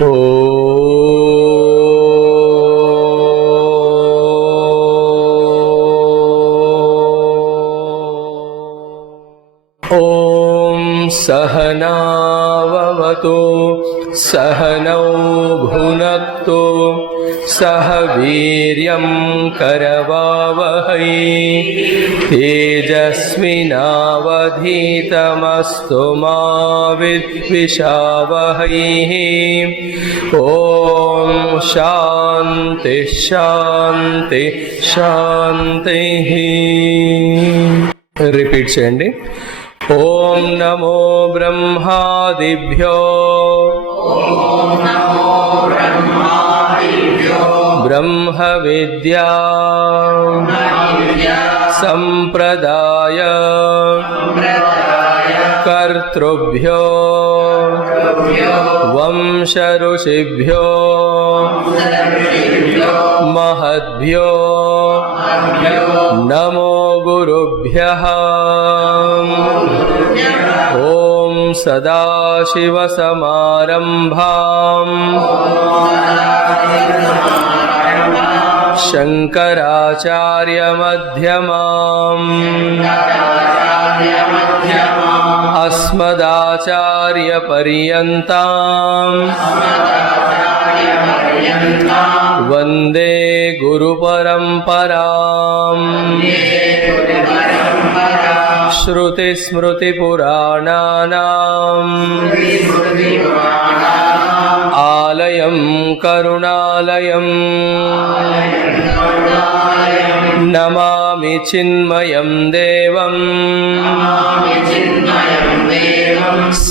ॐ सहनाववतु सहनौ भुनक्तु सह वीर्यं करवावहै तेजस्विनावधीतमस्तु मा विद्विषावहै। ॐ शान्ति शान्ति शान्तिः। रिपीट చేయండి। ओम नमो ब्रह्मादिभ्यो ब्रह्म विद्या संप्रदाय कर्तृभ्यो वंश ऋषिभ्यो महद्भ्यो नमो गुरुभ्यः। ओम सदाशिवसमारम्भाम् शंकराचार्यमध्यमाम् अस्मदाचार्यपर्यन्ताम् वन्दे गुरुपरम्पराम्। श्रुतिस्मृतिपुराणानाम् आलयं करुणालयम् नमामि चिन्मयं देवं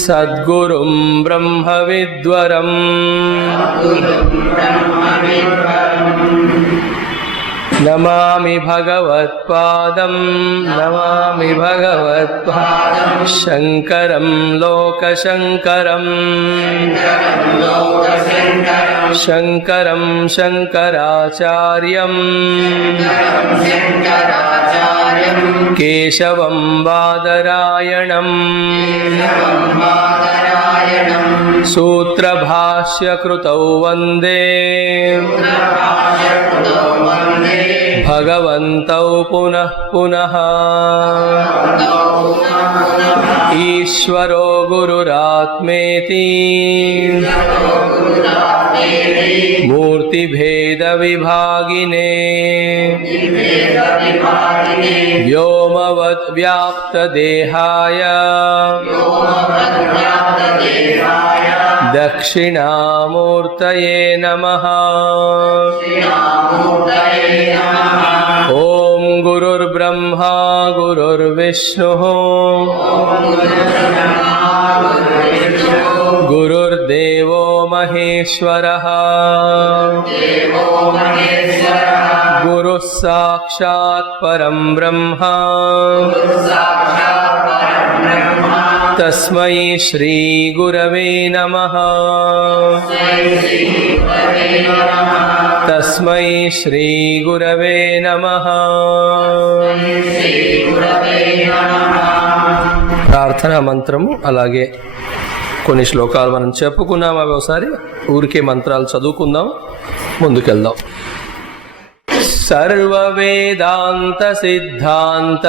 सद्गुरुं ब्रह्मविद्वरम्। नमामि भगवत्पादं नमामि भगवत्पादं शंकरं लोकशंकरं शंकरं शंकराचार्यं केशवं बादरायणं सूत्रभाष्यकृतौ वन्दे भगवन्तौ पुनः पुनः। ईश्वरो गुरुरात्मेति मूर्तिभेदविभागिने व्योमवद्व्याप्तदेहाय दक्षिणामूर्तये नमः। ओम गुरुर्ब्रह्मा गुरुर्विष्णुः गुरुर्देवो महेश्वरः गुरुः साक्षात् परं ब्रह्म तस्मै श्री गुरवे नमः। तस्मै श्री गुरवे नमः। ప్రార్థనా మంత్రము అలాగే కొన్ని శ్లోకాలు మనం చెప్పుకున్నాం, అవి ఒకసారి ఊరికే మంత్రాలు చదువుకుందాం, ముందుకెళ్దాం. సర్వ వేదాంత సిద్ధాంత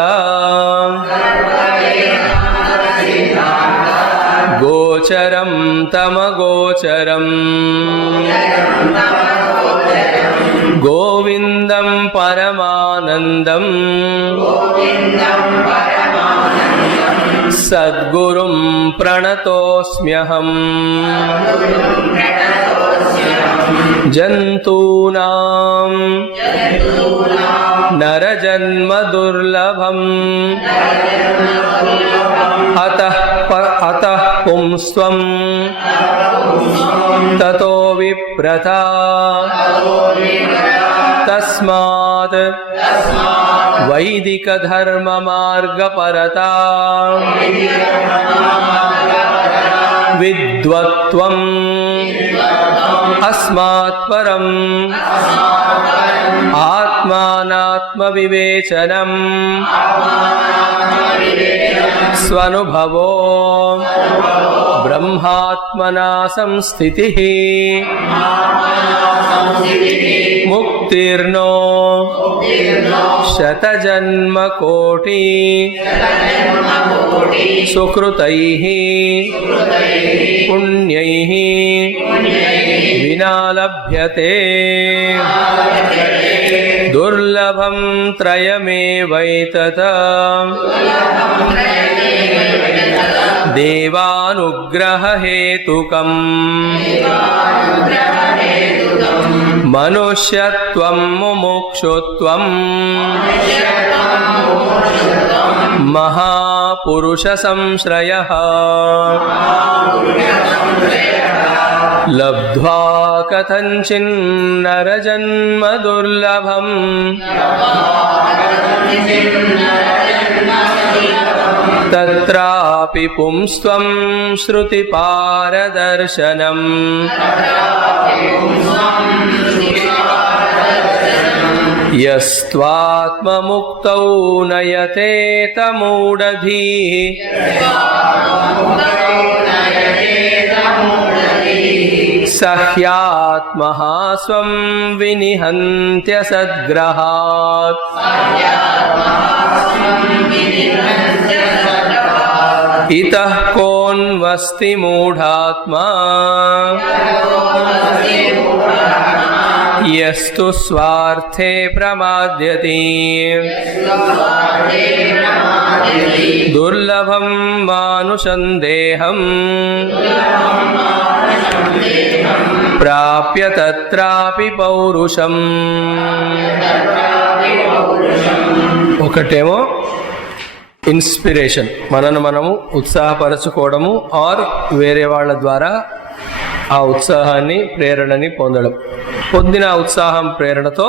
గోచరం తమగోచరం గోవిందం పరమానందం సద్గురుం ప్రణతోస్మ్యహం. జంతూనాం నరజన్మ దుర్లభం అతః పుంస్త్వం తతో విప్రతా తస్మాత్ వైదిక ధర్మ మార్గపరతా విద్వత్వం అస్మాత్ పరం ఆత్మానాత్మ వివేచనం స్వనుభవో బ్రహ్మాత్మనా సంస్థితిః ముక్తిర్నో శతజన్మకోటి సుకృతైః పుణ్యైః వినా లభ్యతే దుర్లభం త్రయమేవైతత్ దేవానుగ్రహహేతుకం మనుష్యత్వం ముముక్షుత్వం మహాపురుష సంశ్రయః లబ్ధ్వా కథంచిన్నరజన్మ దుర్లభం తత్రాపి పుంస్త్వం శ్రుతిపారదర్శనం యస్త్వాత్మముక్తౌ నయతే తమూఢధీః సహ్యాత్మః స్వం వినిహంత్య సద్గ్రహాత్ ఇతః కోన్వస్తి మూఢాత్మా యస్తు స్వార్థే ప్రమాద్యతి దుర్లభం మానుషం దేహం ప్రాప్య తత్రాపి పౌరుషం. ఒకటేమో ఇన్స్పిరేషన్, మనము ఉత్సాహపరచుకోవడము, ఆర్ వేరే వాళ్ళ ద్వారా ఆ ఉత్సాహాన్ని ప్రేరణని పొందిన ఆ ఉత్సాహం ప్రేరణతో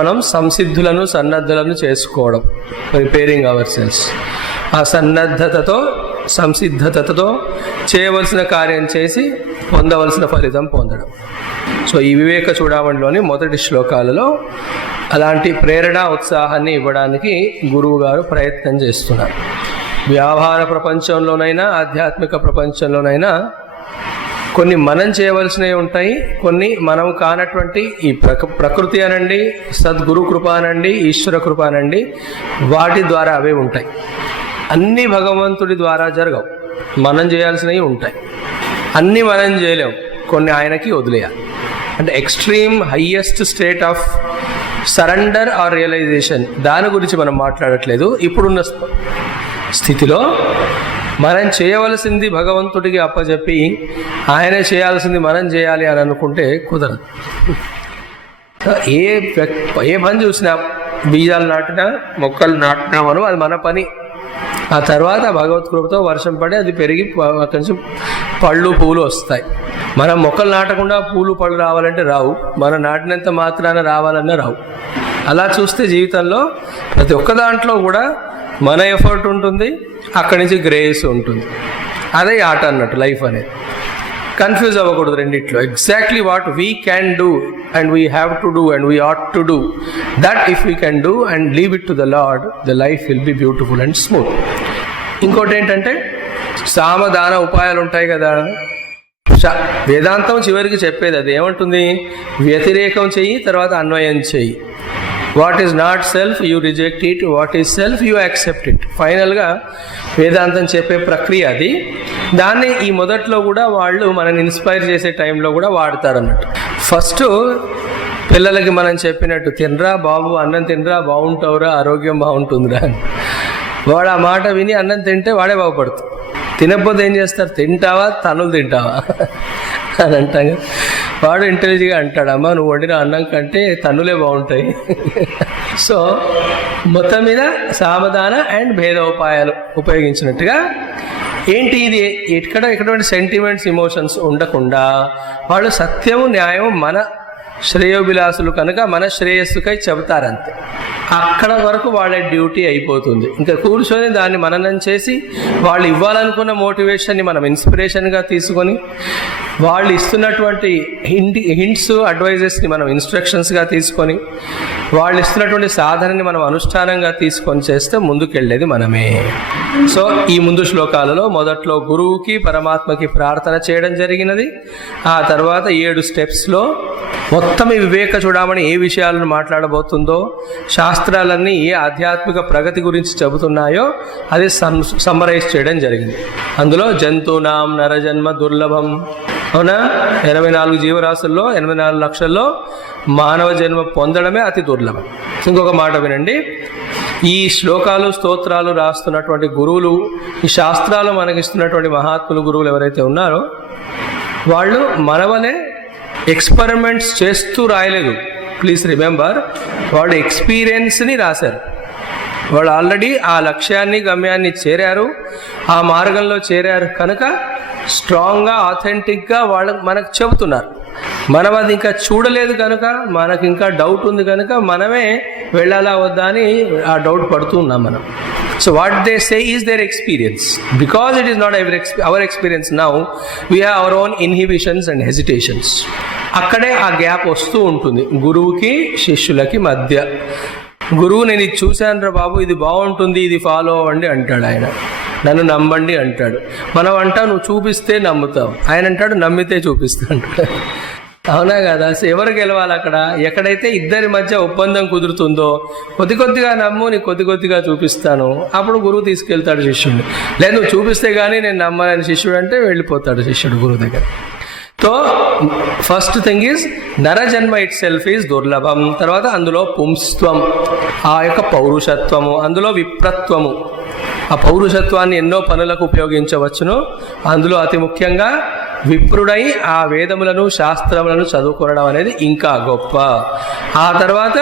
మనం సంసిద్ధులను సన్నద్ధులను చేసుకోవడం, ప్రిపేరింగ్ అవర్ సెల్స్. ఆ సన్నద్ధతతో సంసిద్ధతతో చేయవలసిన కార్యం చేసి పొందవలసిన ఫలితం పొందడం. సో ఈ వివేక చూడమణిలోని మొదటి శ్లోకాలలో అలాంటి ప్రేరణ ఉత్సాహాన్ని ఇవ్వడానికి గురువు గారు ప్రయత్నం చేస్తున్నారు. వ్యాపార ప్రపంచంలోనైనా ఆధ్యాత్మిక ప్రపంచంలోనైనా కొన్ని మనం చేయవలసినవి ఉంటాయి, కొన్ని మనం కానటువంటి ఈ ప్రకృతి అనండి, సద్గురు కృప అనండి, ఈశ్వర కృప అనండి, వాటి ద్వారా అవే ఉంటాయి. అన్నీ భగవంతుడి ద్వారా జరగవు, మనం చేయాల్సినవి ఉంటాయి. అన్నీ మనం చేయలేం, కొన్ని ఆయనకి వదిలేయాలి. అంటే extreme highest state of surrender or realization, దాని గురించి మనం మాట్లాడట్లేదు. ఇప్పుడున్న స్థితిలో మనం చేయవలసింది భగవంతుడికి అప్పచెప్పి ఆయనే చేయాల్సింది మనం చేయాలి అని అనుకుంటే కుదరదు. ఏ పని చూసినా, బీజాలు నాటినా మొక్కలు నాటినా అది మన పని. ఆ తర్వాత భగవత్ కృపతో వర్షం పడి అది పెరిగి కొంచెం పళ్ళు పూలు వస్తాయి. మనం మొక్కలు నాటకుండా పూలు పళ్ళు రావాలంటే రావు, మనం నాటినంత మాత్రాన రావాలన్నా రావు. అలా చూస్తే జీవితంలో ప్రతి ఒక్క దాంట్లో కూడా మన ఎఫర్ట్ ఉంటుంది, అక్కడి నుంచి గ్రేస్ ఉంటుంది. అదే ఆట అన్నట్టు లైఫ్ అనేది. కన్ఫ్యూజ్ అవ్వకూడదు రెండిట్లో. Exactly what we can do and we have to do and we ought to do that if we can do and leave it to the lord, the life will be beautiful and smooth. ఇంకోటి ఏంటంటే సామదాన ఉపాయాలు ఉంటాయి కదా. వేదాంతం చివరికి చెప్పేది అది ఏమంటుంది, వ్యతిరేకం చెయ్యి, తర్వాత అన్వయం చెయ్యి. What is not self you reject it, what is self you accept it. ఫైనల్గా వేదాంతం చెప్పే ప్రక్రియ అది. దాన్ని ఈ మొదట్లో కూడా వాళ్ళు మనల్ని ఇన్స్పైర్ చేసే టైంలో కూడా వాడతారు అన్నట్టు. ఫస్ట్ పిల్లలకి మనం చెప్పినట్టు, తినరా బాబు, అన్నం తినరా, బాగుంటావురా, ఆరోగ్యం బాగుంటుందిరా అని. వాడు ఆ మాట విని అన్నం తింటే వాడే బాగుపడుతుంది. తినకపోతే ఏం చేస్తారు, తింటావా తనులు తింటావా అని అంటాం. వాడు ఇంటెలిజెంట్గా అంటాడు, అమ్మ నువ్వు వండిన అన్నం కంటే తన్నులే బాగుంటాయి. సో మొత్తం మీద సామధాన అండ్ భేదోపాయాలు ఉపయోగించినట్టుగా ఏంటి ఇది, ఎటువంటి సెంటిమెంట్స్, ఇమోషన్స్ ఉండకుండా వాళ్ళు సత్యము న్యాయం మన శ్రేయోభిలాసులు కనుక మన శ్రేయస్సుకై చెబుతారంతే. అక్కడ వరకు వాళ్ళ డ్యూటీ అయిపోతుంది. ఇంకా కూర్చొని దాన్ని మననం చేసి వాళ్ళు ఇవ్వాలనుకున్న మోటివేషన్ని మనం ఇన్స్పిరేషన్గా తీసుకొని వాళ్ళు ఇస్తున్నటువంటి హింట్స్ అడ్వైజెస్ని మనం ఇన్స్ట్రక్షన్స్గా తీసుకొని వాళ్ళు ఇస్తున్నటువంటి సాధనని మనం అనుష్ఠానంగా తీసుకొని చేస్తే ముందుకెళ్ళేది మనమే. సో ఈ ముందు శ్లోకాలలో మొదట్లో గురువుకి పరమాత్మకి ప్రార్థన చేయడం జరిగినది. ఆ తర్వాత 7 స్టెప్స్లో మొత్తం ఈ వివేక చూడమని ఏ విషయాలను మాట్లాడబోతుందో, శాస్త్రాలన్నీ ఏ ఆధ్యాత్మిక ప్రగతి గురించి చెబుతున్నాయో అది సమ్మరైజ్ చేయడం జరిగింది. అందులో జంతునాం నరజన్మ దుర్లభం, అవునా, 84 జీవరాశుల్లో 84 లక్షల్లో మానవ జన్మ పొందడమే అతి దుర్లభం. ఇంకొక మాట వినండి, ఈ శ్లోకాలు స్తోత్రాలు రాస్తున్నటువంటి గురువులు, ఈ శాస్త్రాలు మనకిస్తున్నటువంటి మహాత్ములు గురువులు ఎవరైతే ఉన్నారో వాళ్ళు మనవలే ఎక్స్పెరిమెంట్స్ చేస్తూ రాయలేదు. ప్లీజ్ రిమెంబర్, వాళ్ళు ఎక్స్పీరియన్స్ని రాశారు. వాళ్ళు ఆల్రెడీ ఆ లక్ష్యాన్ని గమ్యాన్ని చేరారు, ఆ మార్గంలో చేరారు కనుక స్ట్రాంగ్గా ఆథెంటిక్గా వాళ్ళు మనకు చెబుతున్నారు. మనం అది ఇంకా చూడలేదు కనుక మనకి ఇంకా డౌట్ ఉంది కనుక మనమే వెళ్ళాలా వద్దా అని ఆ డౌట్ పడుతూ ఉన్నాం మనం. So what they say is their experience. Because it is not our experience now, we have our own inhibitions and hesitations. అక్కడే ఆ గ్యాప్ వస్తూ ఉంటుంది గురువుకి శిష్యులకి మధ్య. గురువు నేను ఇది చూశాను రా బాబు, ఇది బాగుంటుంది, ఇది ఫాలో అవ్వండి అంటాడు ఆయన, నన్ను నమ్మండి అంటాడు. మనం అంటావు నువ్వు చూపిస్తే నమ్ముతావు, ఆయన అంటాడు నమ్మితే చూపిస్తా అంటాడు. అవునా కదా? ఎవరు గెలవాలి అక్కడ? ఎక్కడైతే ఇద్దరి మధ్య ఒప్పందం కుదురుతుందో కొద్దిగా నమ్ము, నీ కొద్దిగా చూపిస్తాను, అప్పుడు గురువు తీసుకెళ్తాడు శిష్యుడిని. లేదు నువ్వు చూపిస్తే కానీ నేను నమ్మని శిష్యుడు అంటే వెళ్ళిపోతాడు శిష్యుడు గురువు దగ్గర. సో ఫస్ట్ థింగ్ ఈజ్ నరజన్మ ఇట్ సెల్ఫ్ ఈజ్ దుర్లభం. తర్వాత అందులో పుంస్త్వం, ఆ యొక్క పౌరుషత్వము, అందులో విప్రత్వము, ఆ పౌరుషత్వాన్ని ఎన్నో పనులకు ఉపయోగించవచ్చును. అందులో అతి ముఖ్యంగా విప్రుడై ఆ వేదములను శాస్త్రములను చదువుకోవడం అనేది ఇంకా గొప్ప. ఆ తర్వాత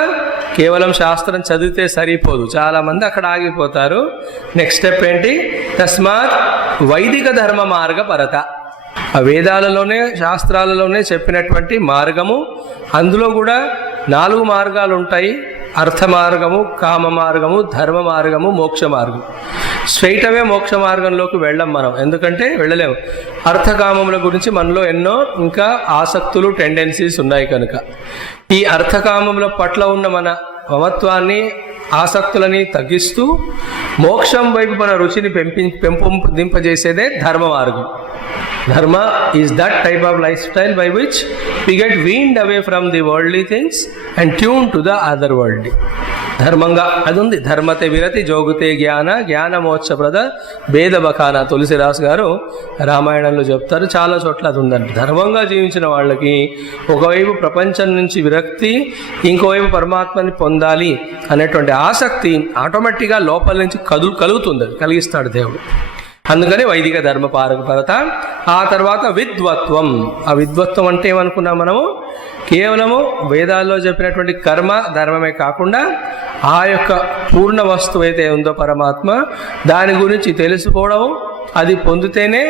కేవలం శాస్త్రం చదివితే సరిపోదు, చాలామంది అక్కడ ఆగిపోతారు. నెక్స్ట్ స్టెప్ ఏంటి? తస్మాత్ వైదిక ధర్మ మార్గ పరత. ఆ వేదాలలోనే శాస్త్రాలలోనే చెప్పినటువంటి మార్గము, అందులో కూడా 4 మార్గాలు ఉంటాయి. అర్థ మార్గము, కామ మార్గము, ధర్మ మార్గము, మోక్ష మార్గం. స్ట్రైట్ అవే మోక్ష మార్గంలోకి వెళ్ళం మనం, ఎందుకంటే వెళ్ళలేము. అర్థకామముల గురించి మనలో ఎన్నో ఇంకా ఆసక్తులు టెండెన్సీస్ ఉన్నాయి కనుక ఈ అర్థకామముల పట్ల ఉన్న మన మమత్వాన్ని ఆసక్తులని తగ్గిస్తూ మోక్షం వైపు మన రుచిని పెంపొందింపజేసేదే ధర్మ మార్గం. Dharma is that type of lifestyle by which we get weaned away from the worldly things and tuned to the other worldly. ధర్మంగా అది ఉంది. ధర్మతే విరతి జోగుతే జ్ఞాన మోక్షప్రద భేద బఖాన. తులసిదాస్ గారు రామాయణంలో చెప్తారు, చాలా చోట్ల అది ఉందండి. ధర్మంగా జీవించిన వాళ్ళకి ఒకవైపు ప్రపంచం నుంచి విరక్తి, ఇంకోవైపు పరమాత్మని పొందాలి అనేటువంటి ఆసక్తి ఆటోమేటిక్గా లోపల నుంచి కలుగుతుంది, కలిగిస్తాడు దేవుడు. అందుకని వైదిక ధర్మ పారగపరత. ఆ తర్వాత విద్వత్వం. ఆ విద్వత్వం అంటే ఏమనుకున్నాం మనము? కేవలము వేదాల్లో చెప్పినటువంటి కర్మ ధర్మమే కాకుండా ఆ యొక్క పూర్ణ వస్తువు అయితే ఉందో పరమాత్మ, దాని గురించి తెలుసుకోవడం, అది పొందితేనే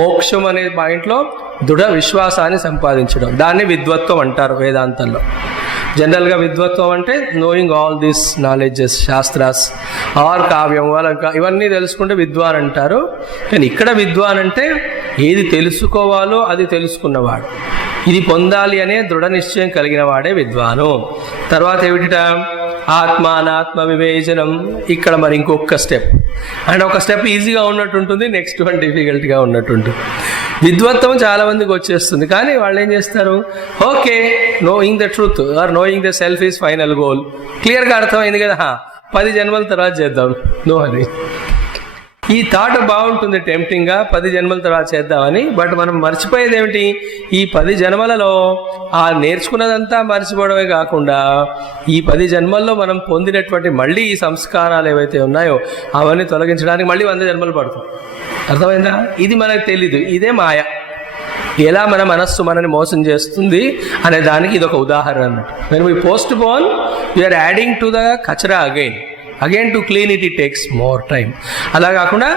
మోక్షం అనే పాయింట్లో దృఢ విశ్వాసాన్ని సంపాదించడం, దాన్ని విద్వత్వం అంటారు వేదాంతంలో. జనరల్గా విద్వత్వం అంటే knowing all these knowledges, shastras or కావ్యం వాళ్ళ ఇవన్నీ తెలుసుకుంటే విద్వాన్ అంటారు. కానీ ఇక్కడ విద్వాన్ అంటే ఏది తెలుసుకోవాలో అది తెలుసుకున్నవాడు, ఇది పొందాలి అనే దృఢ నిశ్చయం కలిగిన వాడే విద్వాను. తర్వాత ఏమిట? ఆత్మ అనాత్మ వివేచనం. ఇక్కడ మరి ఇంకొక స్టెప్, అండ్ ఒక స్టెప్ ఈజీగా ఉన్నట్టుంటుంది, నెక్స్ట్ వన్ డిఫికల్ట్గా ఉన్నట్టుంటుంది. విద్వత్వం చాలా మందికి వచ్చేస్తుంది, కానీ వాళ్ళు ఏం చేస్తారు? Okay, knowing the truth or knowing the self is final goal. క్లియర్గా అర్థమైంది కదా, 10 జన్మల తర్వాత చేద్దాం. నో, అది ఈ థాట్ బాగుంటుంది టెంప్టింగ్గా, 10 జన్మల తర్వాత చేద్దామని. బట్ మనం మర్చిపోయేది ఏమిటి? ఈ 10 జన్మలలో ఆ నేర్చుకున్నదంతా మర్చిపోవడమే కాకుండా ఈ 10 జన్మల్లో మనం పొందినటువంటి మళ్ళీ ఈ సంస్కారాలు ఏవైతే ఉన్నాయో అవన్నీ తొలగించడానికి మళ్ళీ 100 జన్మలు పడుతుంది. అర్థమైందా? ఇది మనకు తెలీదు, ఇదే మాయ. ఎలా మన మనస్సు మనని మోసం చేస్తుంది అనే దానికి ఇది ఒక ఉదాహరణ అన్నట్టు. When we postpone we are adding to the కచరా again. Again to clean it takes more time. అలా కాకుండా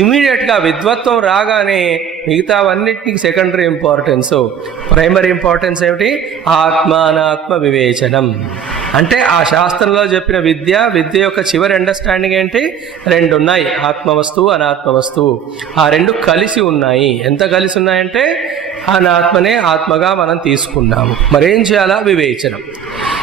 ఇమీడియట్గా విద్వత్వం రాగానే మిగతావన్నిటికి సెకండరీ ఇంపార్టెన్స్, ప్రైమరీ ఇంపార్టెన్స్ ఏమిటి? ఆత్మానాత్మ వివేచనం. అంటే ఆ శాస్త్రంలో చెప్పిన విద్య యొక్క చివరి అండర్స్టాండింగ్ ఏంటి? రెండు ఉన్నాయి, ఆత్మ వస్తువు, అనాత్మ వస్తువు. ఆ రెండు కలిసి ఉన్నాయి. ఎంత కలిసి ఉన్నాయంటే అనాత్మనే ఆత్మగా మనం తీసుకున్నాము. మరేం చేయాలా? వివేచనం.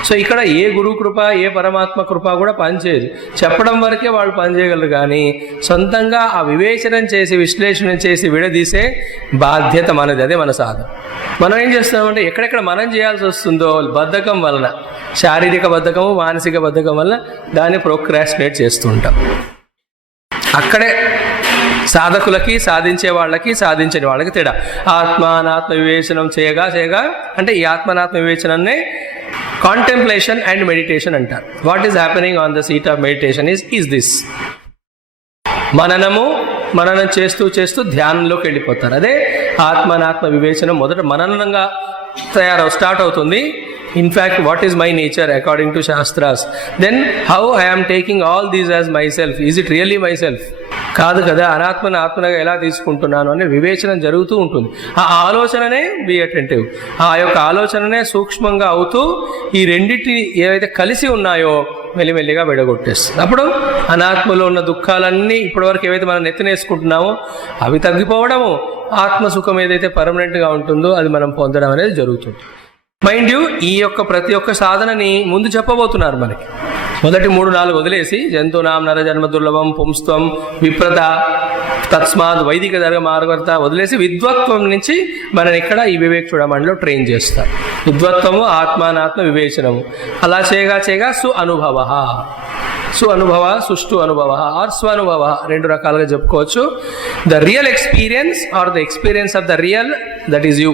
సో ఇక్కడ ఏ గురువు కృప, ఏ పరమాత్మ కృప కూడా పనిచేయదు. చెప్పడం వరకే వాళ్ళు పనిచేయగలరు, కానీ సొంతంగా ఆ వివేచనం చేసి, విశ్లేషణ చేసి విడదీసే బాధ్యత మనది. అదే మన సాధన. మనం ఏం చేస్తామంటే ఎక్కడెక్కడ మనం చేయాల్సి వస్తుందో బద్ధకం వలన, శారీరక బద్ధకము, మానసిక బద్ధకం వలన దాన్ని ప్రోక్రాస్టినేట్ చేస్తూ ఉంటాం. అక్కడే సాధకులకి, సాధించే వాళ్ళకి, సాధించని వాళ్ళకి తేడా. ఆత్మానాత్మ వివేచనం చేయగా అంటే ఈ ఆత్మానాత్మ వివేచనాన్నే కాంటెంప్లేషన్ అండ్ మెడిటేషన్ అంటారు. What is happening on the seat of meditation is this. మననం చేస్తూ ధ్యానంలోకి వెళ్ళిపోతారు. అదే ఆత్మానాత్మ వివేచనం మొదట మననంగా స్టార్ట్ అవుతుంది. In fact what is my nature according to shastras, then how I'm taking all these as myself, is it really myself? కాదు కదా, అనాత్మను ఆత్మగా ఎలా తీసుకుంటున్నాను అనే వివేచనం జరుగుతూ ఉంటుంది. ఆ ఆలోచననే బి అటెంటివ్, ఆ యొక్క ఆలోచననే సూక్ష్మంగా అవుతూ ఈ రెండింటి ఏవైతే కలిసి ఉన్నాయో మెల్లిమెల్లిగా విడగొట్టేస్తుంది. అప్పుడు అనాత్మలో ఉన్న దుఃఖాలన్నీ ఇప్పటివరకు ఏవైతే మనం నెత్తినేసుకుంటున్నామో అవి తగ్గిపోవడము, ఆత్మసుఖం ఏదైతే పర్మనెంట్గా ఉంటుందో అది మనం పొందడం అనేది జరుగుతుంది. మైండ్ యూ, ఈ యొక్క ప్రతి ఒక్క సాధనని ముందు చెప్పబోతున్నారు మనకి. మొదటి 3-4 వదిలేసి జంతునాం నరజన్మ దుర్లభం పుంస్త్వం విప్రత తస్మాత్ వైదిక ధర్మ మార్గవర్త వదిలేసి విద్వత్వం నుంచి మనని ఇక్కడ ఈ వివేక చూడమణిలో ట్రైన్ చేస్తారు. విద్వత్వము, ఆత్మానాత్మ వివేచనము. అలా చేయగా సు అనుభవ, సుష్టు అనుభవ ఆర్ స్వనుభవ, రెండు రకాలుగా చెప్పుకోవచ్చు. The real experience or the experience of the real, that is you.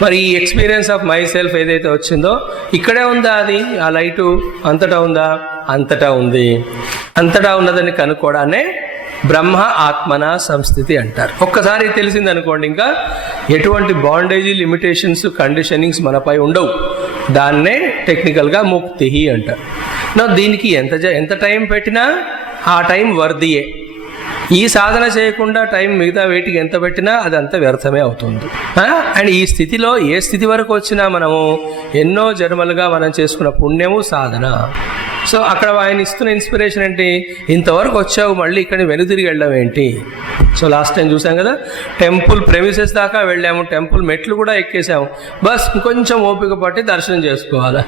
మరి ఈ ఎక్స్పీరియన్స్ ఆఫ్ మై సెల్ఫ్ ఏదైతే వచ్చిందో ఇక్కడే ఉందా? అది ఆ లైటు అంతటా ఉందా? అంతటా ఉంది. అంతటా ఉన్నదని కనుక్కోవడాన్నే బ్రహ్మ ఆత్మన సంస్థితి అంటారు. ఒక్కసారి తెలిసింది అనుకోండి, ఇంకా ఎటువంటి బాండేజీ, లిమిటేషన్స్, కండిషనింగ్స్ మనపై ఉండవు. దాన్నే టెక్నికల్గా ముక్తి అంటారు. దీనికి ఎంత టైం పెట్టినా ఆ టైం వర్దియే. ఈ సాధన చేయకుండా టైం మిగతా వేటికి ఎంత పెట్టినా అది అంత వ్యర్థమే అవుతుంది. అండ్ ఈ స్థితిలో ఏ స్థితి వరకు వచ్చినా మనము ఎన్నో జన్మలుగా మనం చేసుకున్న పుణ్యము సాధన. సో అక్కడ ఆయన ఇస్తున్న ఇన్స్పిరేషన్ ఏంటి? ఇంతవరకు వచ్చావు, మళ్ళీ ఇక్కడ వెనుదిరిగి వెళ్ళడం ఏంటి? సో లాస్ట్ టైం చూసాం కదా, టెంపుల్ ప్రెమిసెస్ దాకా వెళ్ళాము, టెంపుల్ మెట్లు కూడా ఎక్కేసాము. బస్ ఇంకొంచెం ఓపిక పట్టి దర్శనం చేసుకోవాలి.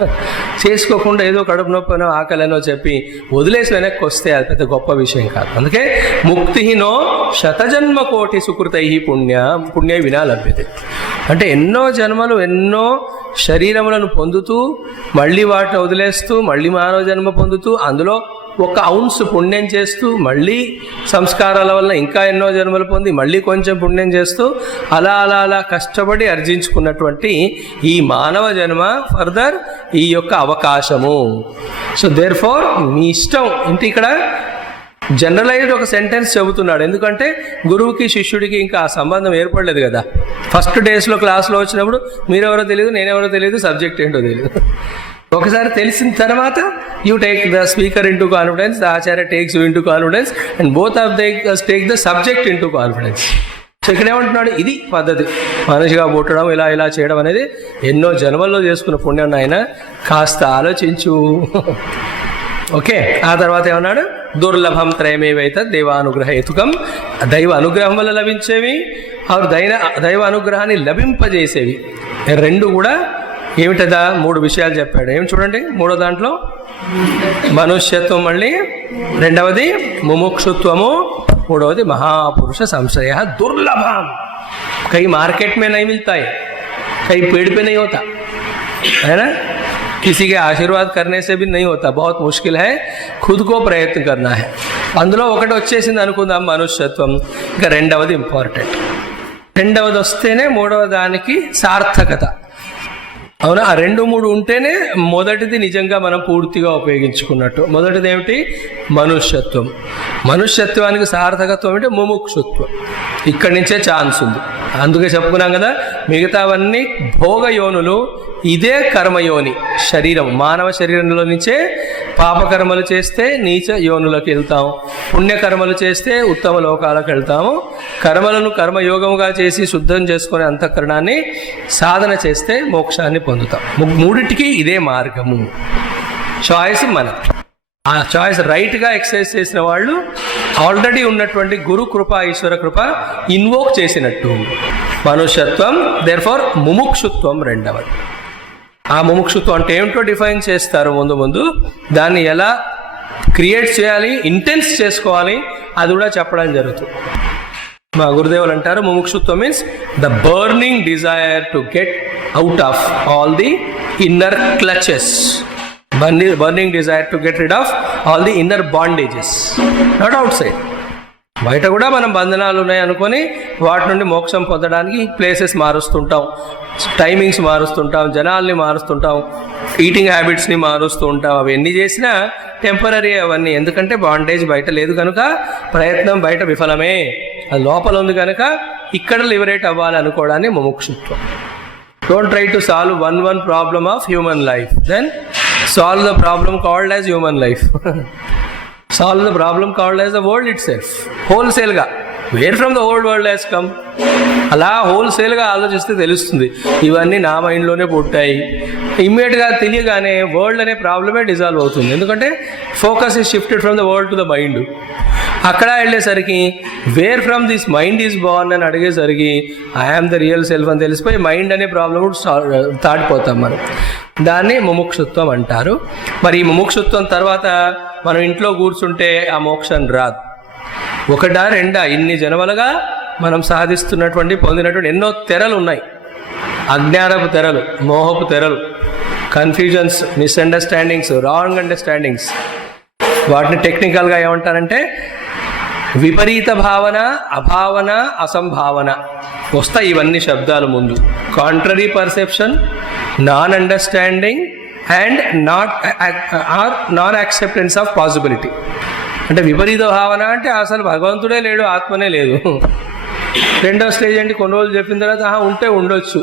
చేసుకోకుండా ఏదో కడుపు నొప్పనో ఆకలినో చెప్పి వదిలేసి వెనక్కి వస్తే అది పెద్ద గొప్ప విషయం కాదు. అందుకే ముక్తినో శతజన్మ కోటి సుకృతై పుణ్య వినా లభ్యతే. అంటే ఎన్నో జన్మలు, ఎన్నో శరీరములను పొందుతూ మళ్ళీ వాటిని వదిలేస్తూ మళ్ళీ మానవ జన్మ పొందుతూ అందులో ఒక ఔన్స్ పుణ్యం చేస్తూ మళ్ళీ సంస్కారాల వల్ల ఇంకా ఎన్నో జన్మలు పొంది మళ్ళీ కొంచెం పుణ్యం చేస్తూ అలా కష్టపడి అర్జించుకున్నటువంటి ఈ మానవ జన్మ ఫర్దర్ ఈ యొక్క అవకాశము. సో దేర్ ఫోర్ మీ ఇష్టం ఇంటి ఇక్కడ జనరలైజ్డ్ ఒక సెంటెన్స్ చెబుతున్నాడు. ఎందుకంటే గురువుకి శిష్యుడికి ఇంకా ఆ సంబంధం ఏర్పడలేదు కదా. ఫస్ట్ డేస్లో క్లాస్లో వచ్చినప్పుడు మీరెవరో తెలియదు, నేనెవరో తెలియదు, సబ్జెక్ట్ ఏంటో తెలియదు. ఒకసారి తెలిసిన తర్వాత you take the speaker into confidence, the Acharya takes you into confidence, and both of the take the subject into confidence. So ఇక్కడ ఏమంటున్నాడు? ఇది పద్ధతి. మనిషిగా పుట్టడం, ఇలా చేయడం అనేది ఎన్నో జన్మల్లో చేసుకున్న పుణ్యం. ఆయన కాస్త ఆలోచించు. ఓకే, ఆ తర్వాత ఏమన్నాడు? దుర్లభం త్రయమేవైతే దైవానుగ్రహేతుకం, దైవ అనుగ్రహం వల్ల లభించేవి, ఆరు దైవ అనుగ్రహాన్ని లభింపజేసేవి. రెండు కూడా ఏమిటదా? 3 విషయాలు చెప్పాడు. ఏమి చూడండి, మూడో దాంట్లో మనుష్యత్వం, మళ్ళీ రెండవది ముముక్షుత్వము, మూడవది महापुरुष संश्रय दुर्लभम। कहीं मार्केट में नहीं मिलता है, कहीं पेड़ पे नहीं होता है ना, किसी के आशीर्वाद करने से भी नहीं होता, बहुत मुश्किल है, खुद को प्रयत्न करना है। అందులో ఒకటి వచ్చేసింది అనుకుందాం మనుష్యత్వం, ఇంకా రెండవది ఇంపార్టెంట్, రెండవది వస్తేనే మూడవ దానికి సార్థకత. అవునా, ఆ 2, 3 ఉంటేనే మొదటిది నిజంగా మనం పూర్తిగా ఉపయోగించుకున్నట్టు. మొదటిది ఏమిటి? మనుష్యత్వం. మనుష్యత్వానికి సార్థకత్వం అంటే ముముక్షుత్వం. ఇక్కడి నుంచే ఛాన్స్ ఉంది. అందుకే చెప్పుకున్నాం కదా, మిగతావన్నీ భోగయోనులు, ఇదే కర్మయోని. శరీరం, మానవ శరీరంలో నుంచే పాపకర్మలు చేస్తే నీచ యోనులకు వెళ్తాం, పుణ్యకర్మలు చేస్తే ఉత్తమ లోకాలకు వెళ్తాము. కర్మలను కర్మయోగముగా చేసి శుద్ధం చేసుకునే అంతఃకరణాన్ని సాధన చేస్తే మోక్షాన్ని పొందుతాం. మూడింటికి ఇదే మార్గము. చాయిస్ మనకి. ఆ చాయిస్ రైట్గా ఎక్సర్సైజ్ చేసిన వాళ్ళు ఆల్రెడీ ఉన్నటువంటి గురు కృప, ఈశ్వర కృప ఇన్వోక్ చేసినట్టు. మనుష్యత్వం, దేర్ఫోర్ ముముక్షుత్వం రెండవది. ఆ ముముక్షుత్వం అంటే ఏమిటో డిఫైన్ చేస్తారు ముందు. దాన్ని ఎలా క్రియేట్ చేయాలి, ఇంటెన్స్ చేసుకోవాలి, అది కూడా చెప్పడం జరుగుతుంది. మా గురుదేవులు అంటారు, ముముక్షుత్వం means the burning desire to get out of all the inner clutches. Burning desire to get rid of all the inner bondages, not outside. బయట కూడా మనం బంధనాలు ఉన్నాయి అనుకొని వాటి నుండి మోక్షం పొందడానికి ప్లేసెస్ మారుస్తుంటాం, టైమింగ్స్ మారుస్తుంటాం, జనాల్ని మారుస్తుంటాం, ఈటింగ్ హ్యాబిట్స్ని మారుస్తూ ఉంటాం. అవి ఎన్ని చేసినా టెంపరీ అవన్నీ. ఎందుకంటే బాండేజ్ బయట లేదు కనుక ప్రయత్నం బయట విఫలమే. అది లోపల ఉంది కనుక ఇక్కడ లిబరేట్ అవ్వాలి అనుకోవడాన్ని ముముక్షుత్వం. Don't try to solve one problem of human life. Then solve the problem called as human life. Solve the problem called as the world itself. Wholesale ga. Where from the whole world has come? అలా హోల్సేల్గా ఆలోచిస్తే తెలుస్తుంది ఇవన్నీ నా మైండ్లోనే పుట్టాయి. ఇమ్మీడియట్గా తెలియగానే world అనే ప్రాబ్లమే డిజాల్వ్ అవుతుంది. ఎందుకంటే focus is shifted from the world to the mind. అక్కడ వెళ్ళేసరికి where from this mind is born అని అడిగేసరికి ఐఆమ్ ద రియల్ సెల్ఫ్ అని తెలిసిపోయి మైండ్ అనే ప్రాబ్లం తాడిపోతాం మనం. దాన్ని ముముక్షుత్వం అంటారు. మరి ఈ ముముక్షుత్వం తర్వాత మనం ఇంట్లో కూర్చుంటే ఆ మోక్షం రాదు. ఒకటా రెండా ఇన్ని జన్మలుగా మనం సాధిస్తున్నటువంటి పొందినటువంటి ఎన్నో తెరలు ఉన్నాయి. అజ్ఞానపు తెరలు, మోహపు తెరలు, కన్ఫ్యూజన్స్, మిస్అండర్స్టాండింగ్స్, రాంగ్ అండర్స్టాండింగ్స్. వాటిని టెక్నికల్గా ఏమంటారంటే విపరీత భావన, అభావన, అసంభావన వస్తాయి ఇవన్నీ శబ్దాలు ముందు. Contrary perception, non understanding and non acceptance of possibility. అంటే విపరీత భావన అంటే అసలు భగవంతుడే లేడు, ఆత్మనే లేదు. రెండో స్టేజ్ ఏంటి, కొన్ని రోజులు చెప్పిన తర్వాత ఉంటే ఉండొచ్చు,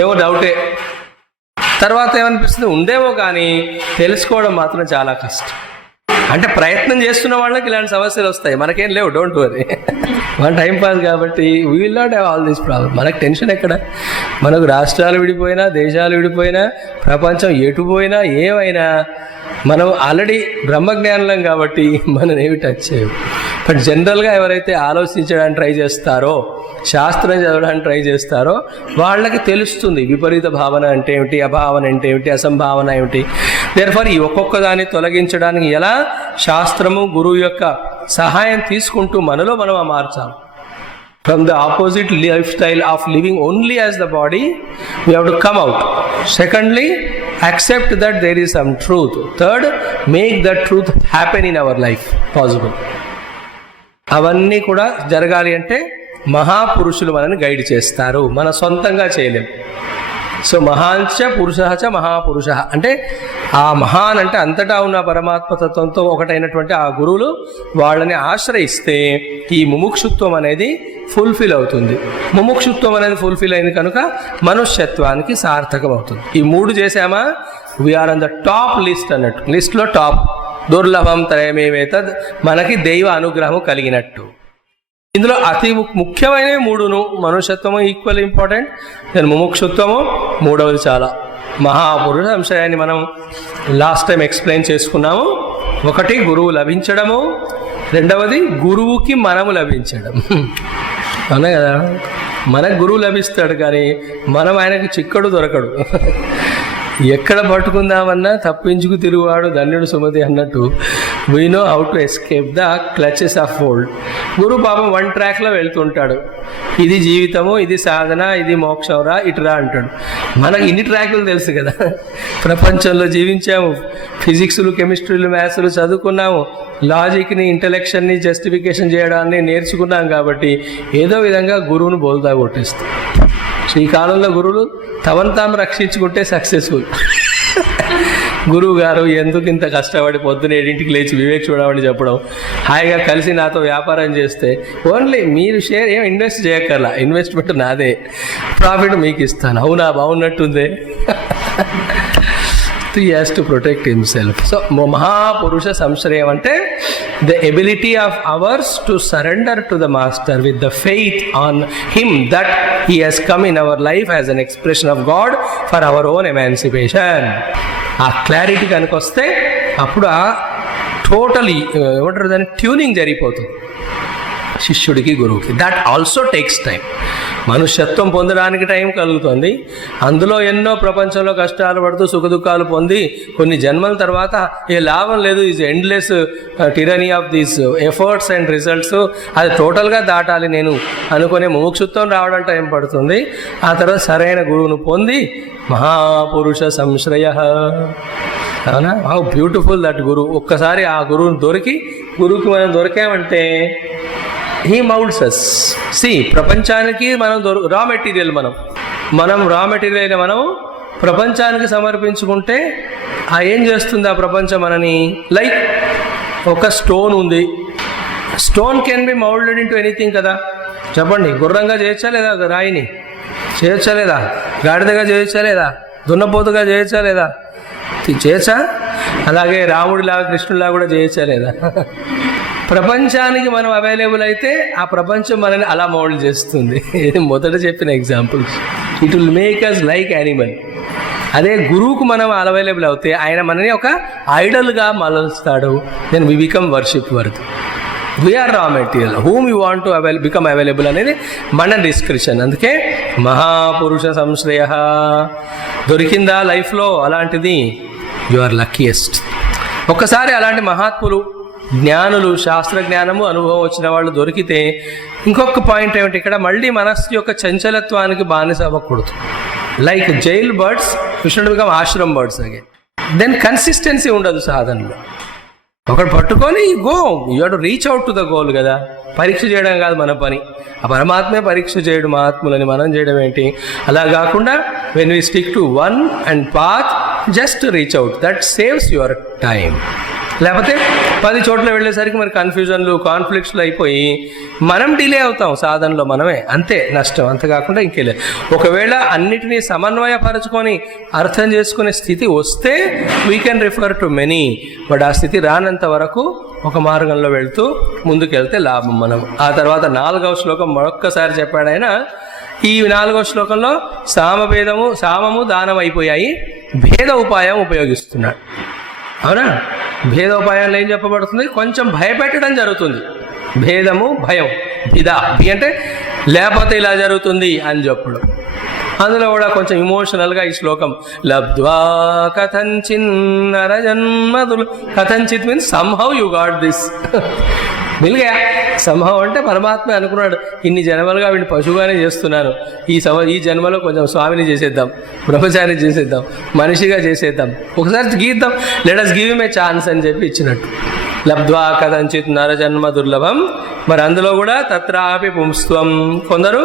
ఏమో డౌటే. తర్వాత ఏమనిపిస్తుంది, ఉందేమో కానీ తెలుసుకోవడం మాత్రం చాలా కష్టం. అంటే ప్రయత్నం చేస్తున్న వాళ్ళకి ఇలాంటి సమస్యలు వస్తాయి, మనకేం లేవు, డోంట్ వరీ. మన టైం పాస్ కాబట్టి we will not have all these problem. మనకు టెన్షన్ ఎక్కడ? మనకు రాష్ట్రాలు విడిపోయినా, దేశాలు విడిపోయినా, ప్రపంచం ఎటు పోయినా, ఏమైనా మనం ఆల్రెడీ బ్రహ్మజ్ఞానం కాబట్టి మనం ఏమి టచ్ చేయవు. బట్ జనరల్గా ఎవరైతే ఆలోచించడానికి ట్రై చేస్తారో, శాస్త్రం చదవడానికి ట్రై చేస్తారో వాళ్ళకి తెలుస్తుంది విపరీత భావన అంటే ఏమిటి, అభావన అంటే ఏమిటి, అసంభావన ఏమిటి. దేర్ఫోర్ ఈ ఒక్కొక్క దాన్ని తొలగించడానికి ఎలా శాస్త్రము, గురువు యొక్క సహాయం తీసుకుంటూ మనలో మనం మార్చాలి. From the opposite lifestyle of living only as the body, we have to come out. Secondly, accept that there is some truth. Third, make that truth happen in our life possible. అవన్నీ కూడా జరగాలి అంటే మహాపురుషులు మనల్ని guide చేస్తారు, మన సొంతంగా చేయలేం. సో మహాంచ పురుష మహాపురుష అంటే ఆ మహాన్ అంటే అంతటా ఉన్న పరమాత్మ తత్వంతో ఒకటైనటువంటి ఆ గురువులు వాళ్ళని ఆశ్రయిస్తే ఈ ముముక్షుత్వం అనేది ఫుల్ఫిల్ అవుతుంది. ముముక్షుత్వం అనేది ఫుల్ఫిల్ అయింది కనుక మనుష్యత్వానికి సార్థకం అవుతుంది. ఈ మూడు చేసామా we are on the top list అన్నట్టు. లిస్ట్లో టాప్. దుర్లభం త్రయమేవేతద్, మనకి దైవ అనుగ్రహం కలిగినట్టు. ఇందులో అతి ముఖ్యమైన మూడును, మనుష్యత్వము ఈక్వల్ ఇంపార్టెంట్, నేను ముముక్షుత్వము మూడవది చాలా. మహాపురుష అంశాన్ని మనం లాస్ట్ టైం ఎక్స్ప్లెయిన్ చేసుకున్నాము. ఒకటి గురువు లభించడము, రెండవది గురువుకి మనము లభించడం. అనే కదా, మనకు గురువు లభిస్తాడు కానీ మనం ఆయనకి చిక్కడు దొరకడు. ఎక్కడ పట్టుకుందామన్నా తప్పించుకు తిరుగువాడు ధన్యుడు సుమతి అన్నట్టు we know how to escape the clutches of world. గురు పాపం వన్ ట్రాక్లో వెళ్తుంటాడు, ఇది జీవితము, ఇది సాధన, ఇది మోక్షంరా, ఇటురా అంటాడు. మనకు ఇన్ని ట్రాకులు తెలుసు కదా, ప్రపంచంలో జీవించాము, ఫిజిక్స్లు, కెమిస్ట్రీలు, మ్యాథ్స్లు చదువుకున్నాము, లాజిక్ని, ఇంటలెక్షన్ని జస్టిఫికేషన్ చేయడాన్ని నేర్చుకున్నాం. కాబట్టి ఏదో విధంగా గురువును బోల్తా కొట్టేస్తాం. ఈ కాలంలో గురువులు తమను తాము రక్షించుకుంటే సక్సెస్ఫుల్. గురువు గారు ఎందుకు ఇంత కష్టపడి పొద్దున 7ంటికి లేచి వివేక్ చూడమని చెప్పడం, హాయిగా కలిసి నాతో వ్యాపారం చేస్తే ఓన్లీ మీరు షేర్ ఏం ఇన్వెస్ట్ చేయక్కర్లా, ఇన్వెస్ట్మెంట్ నాదే, ప్రాఫిట్ మీకు ఇస్తాను. అవునా, బాగున్నట్టుందే. He has to protect himself. So Mahapurusha Samshrayam ante the ability of ours to surrender to the master with the faith on him that he has come in our life as an expression of God for our own emancipation. ఆ clarity కనుక వస్తే అప్పుడు ఆ totally ఏమంటారు దాన్ని tuning జరిగిపోతుంది శిష్యుడికి గురువుకి. That also takes time. మనుష్యత్వం పొందడానికి టైం కలుగుతుంది. అందులో ఎన్నో ప్రపంచంలో కష్టాలు పడుతూ సుఖదుఖాలు పొంది కొన్ని జన్మల తర్వాత ఏ లాభం లేదు, is endless tyranny of these efforts and results, అది టోటల్గా దాటాలి నేను అనుకునే ముముక్షుత్వం రావడం టైం పడుతుంది. ఆ తర్వాత సరైన గురువును పొంది మహాపురుష సంశ్రయ. అవునా? హౌ బ్యూటిఫుల్ దట్ గురు. ఒక్కసారి ఆ గురువుని గురువుకి మనం దొరికామంటే హీ మౌల్డ్స్ అస్. సి ప్రపంచానికి మనం రా మెటీరియల్, మనం రా మెటీరియల్ అయిన మనం ప్రపంచానికి సమర్పించుకుంటే ఏం చేస్తుంది ఆ ప్రపంచం మనని? లైక్ ఒక స్టోన్ ఉంది, stone can be moulded into anything కదా. చెప్పండి, గుర్రంగా చేయొచ్చా లేదా? రాయిని చేయొచ్చా లేదా? గాడిదగా చేయొచ్చా లేదా? దున్నపోతుగా చేయొచ్చా లేదా? చేయొచ్చా? అలాగే రాముడిలాగా కృష్ణుడిలాగా కూడా చేయొచ్చా లేదా? ప్రపంచానికి మనం అవైలబుల్ అయితే ఆ ప్రపంచం మనని అలా మౌల్డ్ చేస్తుంది. ఇది మొదట చెప్పిన examples. It will make us like animal. అదే గురువుకు మనం అవైలబుల్ అవుతే ఆయన మనని ఒక ఐడల్గా మలుస్తాడు. Then we become worship worth. We are raw material. Whom you want to become available అనేది మన డిస్క్రిప్షన్. అందుకే మహాపురుష సంశ్రయ దొరికిందా లైఫ్లో అలాంటిది? You are luckiest. ఒక్కసారి అలాంటి మహాత్ములు, జ్ఞానులు, శాస్త్రజ్ఞానము, అనుభవం వచ్చిన వాళ్ళు దొరికితే ఇంకొక పాయింట్ ఏమిటి, ఇక్కడ మళ్ళీ మనస్సు యొక్క చంచలత్వానికి బానిస అవ్వకూడదు. లైక్ జైల్ బర్డ్స్ విషుడు become ashram birds again. Then consistency ఉండదు సాధనలో. ఒకటి పట్టుకొని go, you have to reach out to the goal కదా. పరీక్ష చేయడం కాదు మన పని. ఆ పరమాత్మే పరీక్ష చేయడం, మహాత్ములని మనం చేయడం ఏంటి? అలా కాకుండా when we stick to one and path, just reach out, that saves your time. లేకపోతే 10 చోట్ల వెళ్ళేసరికి మరి కన్ఫ్యూజన్లు, కాన్ఫ్లిక్ట్స్లు అయిపోయి మనం డిలే అవుతాం సాధనలో, మనమే అంతే నష్టం. అంతేకాకుండా ఇంకేలే. ఒకవేళ అన్నిటినీ సమన్వయపరచుకొని అర్థం చేసుకునే స్థితి వస్తే we can refer to many. But ఆ స్థితి రానంత వరకు ఒక మార్గంలో వెళ్తూ ముందుకెళ్తే లాభం మనం. ఆ తర్వాత 4వ శ్లోకం మరొక్కసారి చెప్పాడు ఆయన. ఈ 4వ శ్లోకంలో సామము దానం అయిపోయాయి, భేద ఉపాయం ఉపయోగిస్తున్నాడు. అవునా? భేదోపాయాలు ఏం చెప్పబడుతుంది? కొంచెం భయపెట్టడం జరుగుతుంది. భేదము, భయం, భి అంటే లేకపోతే ఇలా జరుగుతుంది అని చెప్పడం. అందులో కూడా కొంచెం ఇమోషనల్గా ఈ శ్లోకం లబ్ధ్వా కథంచిన్ నరజన్మదులు. కథంచిత్ means somehow you got this. మిల్గా సంహౌ అంటే పరమాత్మ అనుకున్నాడు, ఇన్ని జన్మలుగా వీడిని పశువుగానే చేస్తున్నాను, ఈ జన్మలో కొంచెం స్వామిని చేసేద్దాం, బ్రహ్మచారి చేసేద్దాం, మనిషిగా చేసేద్దాం, ఒకసారి గీద్దాం, let us give him a chance అని చెప్పి ఇచ్చినట్టు. లబ్ధ్వా కథంచిత్ నరజన్మ దుర్లభం. మరి అందులో కూడా తత్రాపి పుంస్త్వం. కొందరు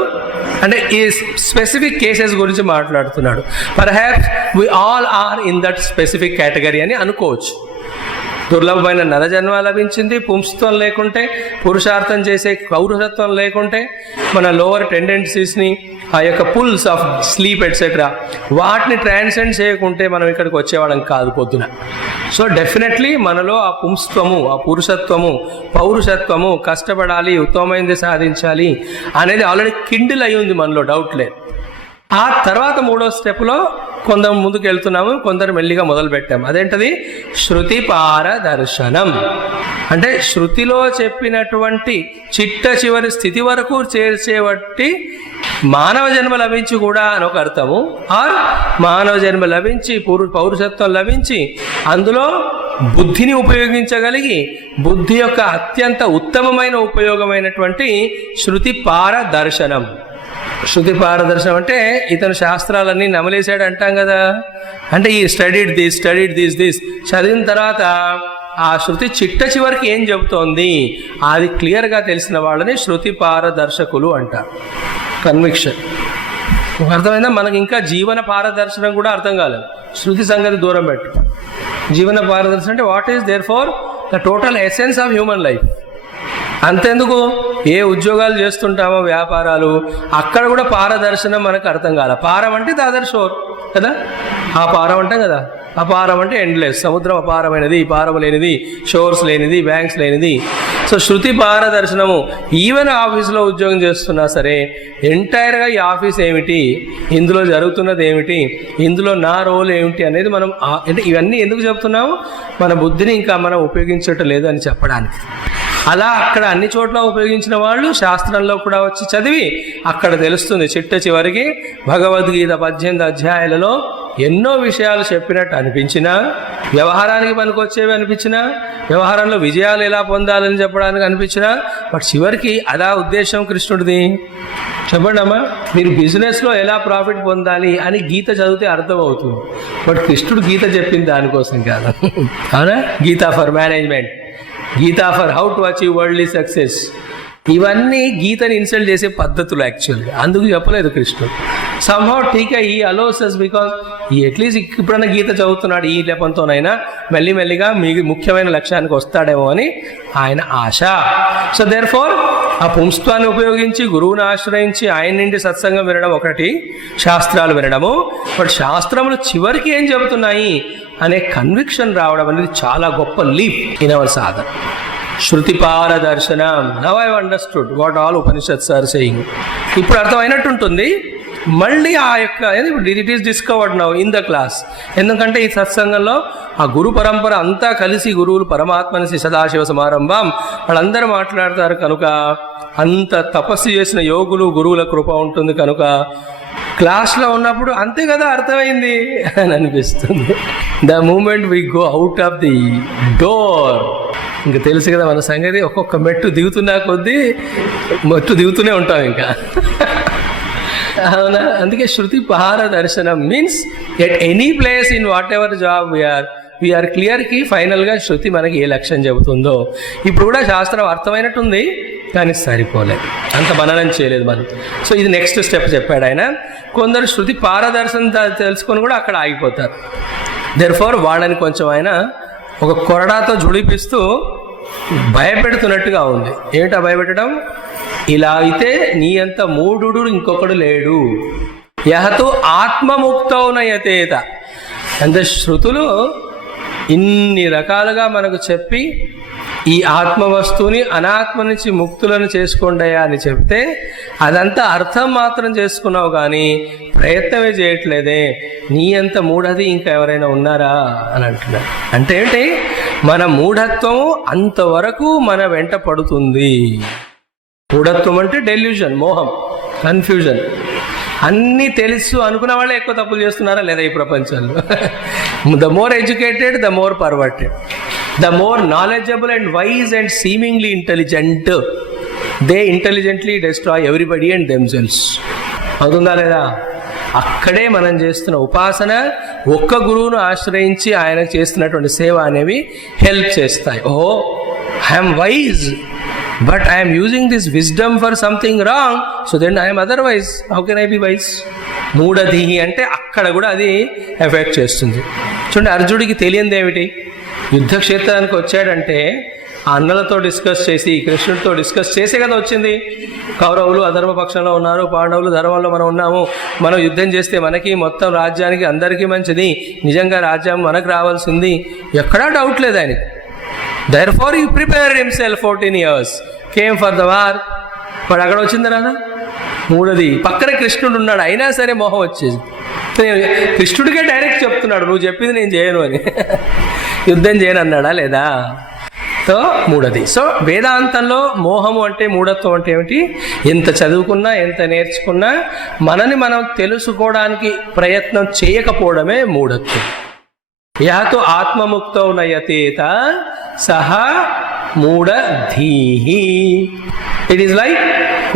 అంటే ఈ స్పెసిఫిక్ కేసెస్ గురించి మాట్లాడుతున్నాడు. Perhaps we all are in that specific category అని అనుకోవచ్చు. దుర్లభమైన నరజన్మ లభించింది, పుంస్త్వం లేకుంటే, పురుషార్థం చేసే పౌరుషత్వం లేకుంటే, మన లోవర్ టెండెన్సీస్ని, ఆ యొక్క పుల్స్ ఆఫ్ స్లీప్ ఎట్సెట్రా వాటిని ట్రాన్సెండ్ చేయకుంటే మనం ఇక్కడికి వచ్చేవాళ్ళం కాదు పొద్దున. సో డెఫినెట్లీ మనలో ఆ పుంస్త్వము, ఆ పురుషత్వము, పౌరుషత్వము, కష్టపడాలి, ఉత్తమమైనది సాధించాలి అనేది ఆల్రెడీ కిండిల్ అయి ఉంది మనలో, డౌట్ లేదు. ఆ తర్వాత 3వ స్టెప్లో కొందరు ముందుకు వెళ్తున్నాము, కొందరు మెల్లిగా మొదలు పెట్టాము. అదేంటది? శృతి పారదర్శనం. అంటే శృతిలో చెప్పినటువంటి చిట్ట చివరి స్థితి వరకు చేర్చేవట్టి మానవ జన్మ లభించి కూడా అని ఒక అర్థము. ఆర్ మానవ జన్మ లభించి పౌరుషత్వం లభించి అందులో బుద్ధిని ఉపయోగించగలిగి బుద్ధి యొక్క అత్యంత ఉత్తమమైన ఉపయోగమైనటువంటి శృతి పారదర్శనం. శృతి పారదర్శనం అంటే ఇతను శాస్త్రాలన్నీ నమలేశాడు అంటాం కదా. అంటే ఈ స్టడీడ్ దిస్ చదివిన తర్వాత ఆ శృతి చిట్ట చివరికి ఏం చెబుతోంది అది క్లియర్గా తెలిసిన వాళ్ళని శృతి పారదర్శకులు అంటారు. కన్విక్షన్ అర్థమైందా? మనకి ఇంకా జీవన పారదర్శనం కూడా అర్థం కాలేదు. శృతి సంగతి దూరం పెట్టు. జీవన పారదర్శనం అంటే what is there for the total essence of human life. అంతెందుకు, ఏ ఉద్యోగాలు చేస్తుంటామో వ్యాపారాలు, అక్కడ కూడా పారదర్శనం మనకు అర్థం కాల. పారం అంటే ద అదర్ షోర్. కదా, అపారం అంటాం కదా. అపారం అంటే ఎండ్లెస్, సముద్రం అపారమైనది, పారము లేనిది, షోర్స్ లేనిది, బ్యాంక్స్ లేనిది. సో శృతి పారదర్శనము. ఈవెన్ ఆఫీస్లో ఉద్యోగం చేస్తున్నా సరే ఎంటైర్గా ఈ ఆఫీస్ ఏమిటి, ఇందులో జరుగుతున్నది ఏమిటి, ఇందులో నా రోల్ ఏమిటి అనేది మనం అంటే ఇవన్నీ ఎందుకు చెప్తున్నాము, మన బుద్ధిని ఇంకా మనం ఉపయోగించటం లేదు అని చెప్పడానికి. అలా అక్కడ అన్ని చోట్ల ఉపయోగించిన వాళ్ళు శాస్త్రంలో కూడా వచ్చి చదివి అక్కడ తెలుస్తుంది. చిట్ట చివరికి భగవద్గీత 18 అధ్యాయాలలో ఎన్నో విషయాలు చెప్పినట్టు అనిపించినా, వ్యవహారానికి పనికొచ్చేవి అనిపించినా, వ్యవహారంలో విజయాలు ఎలా పొందాలని చెప్పడానికి అనిపించినా, బట్ చివరికి అదా ఉద్దేశం కృష్ణుడిది. చెప్పండి అమ్మా, మీరు బిజినెస్లో ఎలా ప్రాఫిట్ పొందాలి అని గీత చదివితే అర్థమవుతుంది. బట్ కృష్ణుడు గీత చెప్పింది దానికోసం కాదు, అవునా? Gita for management, Gita for how to achieve worldly success, ఇవన్నీ గీతని ఇన్సల్ట్ చేసే పద్ధతులు యాక్చువల్గా. అందుకు చెప్పలేదు కృష్ణుడు. సమ్హౌ ఠీక్ ఈ అలోసెస్ బికాజ్ ఈ అట్లీస్ట్ ఇప్పుడన్నా గీత చదువుతున్నాడు, ఈ లేపంతోనైనా మెల్లిమెల్లిగా మీ ముఖ్యమైన లక్ష్యానికి వస్తాడేమో అని ఆయన ఆశ. సో దేర్ ఫోర్ ఆ పుంస్త్వాన్ని ఉపయోగించి గురువుని ఆశ్రయించి ఆయన నుండి సత్సంగం వినడం ఒకటి, శాస్త్రాలు వినడము. బట్ శాస్త్రములు చివరికి ఏం చెబుతున్నాయి అనే కన్విక్షన్ రావడం అనేది చాలా గొప్ప లీప్ ఇన్ అవర్ సాధన. శృతి పారదర్శనం. Now I understood what all Upanishads are saying. ఇప్పుడు అర్థమైనట్టుంటుంది. మళ్ళీ ఆ యొక్క it is discovered now in the class. ఎందుకంటే ఈ సత్సంగంలో ఆ గురు పరంపర అంతా కలిసి గురువులు పరమాత్మని సదాశివ సమారంభం వాళ్ళందరూ మాట్లాడతారు కనుక, అంత తపస్సు చేసిన యోగులు గురువుల కృప ఉంటుంది కనుక క్లాస్లో ఉన్నప్పుడు అంతే కదా అర్థమైంది అని అనిపిస్తుంది. The moment we go out of the door, ఇంకా తెలుసు కదా మన సంగతి, ఒక్కొక్క మెట్టు దిగుతున్నా కొద్దీ మెట్టు దిగుతూనే ఉంటాం ఇంకా, అవునా? అందుకే శృతి పారదర్శనం means at any place in whatever job we are క్లియర్కి ఫైనల్గా శృతి మనకి ఏ లక్ష్యం చెబుతుందో. ఇప్పుడు కూడా శాస్త్రం అర్థమైనట్టుంది కానీ సరిపోలేదు, అంత మననం చేయలేదు మనం. సో ఇది నెక్స్ట్ స్టెప్ చెప్పాడు ఆయన. కొందరు శృతి పారదర్శనం తెలుసుకొని కూడా అక్కడ ఆగిపోతారు. దెర్ఫోర్ వాళ్ళని కొంచెం ఆయన ఒక కొరడాతో జుడిపిస్తూ భయపెడుతున్నట్టుగా ఉంది. ఏమిటా భయపెట్టడం? ఇలా అయితే నీ అంత మూఢుడు ఇంకొకడు లేడు. యహతు ఆత్మముక్తౌనయతేత. అంటే శృతులు ఇన్ని రకాలుగా మనకు చెప్పి ఈ ఆత్మ వస్తువుని అనాత్మ నుంచి ముక్తులను చేసుకోండియా అని చెప్తే అదంతా అర్థం మాత్రం చేసుకున్నావు కానీ ప్రయత్నమే చేయట్లేదే. నీ అంత మూఢది ఇంకా ఎవరైనా ఉన్నారా అని అంటున్నారు. అంటే ఏంటి? మన మూఢత్వం అంతవరకు మన వెంట పడుతుంది. మూఢత్వం అంటే డెల్యూషన్, మోహం, కన్ఫ్యూజన్. అన్నీ తెలుసు అనుకున్న వాళ్ళే ఎక్కువ తప్పులు చేస్తున్నారా లేదా ఈ ప్రపంచంలో? The more educated the more perverted, the more knowledgeable and wise and seemingly intelligent, they intelligently destroy everybody and themselves. అవుతుందా లేదా? అక్కడే మనం చేస్తున్న ఉపాసన, ఒక్క గురువును ఆశ్రయించి ఆయనకు చేస్తున్నటువంటి సేవ అనేవి హెల్ప్ చేస్తాయి. ఓహో, I'm wise but I'm using this wisdom for something wrong, so then I'm otherwise, how can I be wise? మూఢధీహి అంటే అక్కడ కూడా అది ఎఫెక్ట్ చేస్తుంది. చూడండి, అర్జునుడికి తెలియంది ఏమిటి? యుద్ధక్షేత్రానికి వచ్చాడంటే ఆ అన్నలతో డిస్కస్ చేసి కృష్ణుడితో డిస్కస్ చేసే కదా వచ్చింది. కౌరవులు అధర్మ పక్షంలో ఉన్నారు, పాండవులు ధర్మంలో మనం ఉన్నాము, మనం యుద్ధం చేస్తే మనకి మొత్తం రాజ్యానికి అందరికీ మంచిది, నిజంగా రాజ్యం మనకు రావాల్సింది, ఎక్కడా డౌట్ లేదు ఆయనకి. Therefore he prepared himself 14 years, came for the war. వాడు అక్కడ వచ్చిన తర్వాత మూడది పక్కన కృష్ణుడు ఉన్నాడు, అయినా సరే మోహం వచ్చేది. కృష్ణుడికే డైరెక్ట్ చెప్తున్నాడు, నువ్వు చెప్పింది నేను చేయను అని. యుద్ధం చేయను అన్నాడా లేదా? సో మూడది. సో వేదాంతంలో మోహము అంటే, మూఢత్వం అంటే ఏమిటి? ఎంత చదువుకున్నా ఎంత నేర్చుకున్నా మనని మనం తెలుసుకోవడానికి ప్రయత్నం చేయకపోవడమే మూఢత్వం. యాతో ఆత్మముక్తో నయతేత సహ మూఢధీహి. ఇట్ ఈస్ లైక్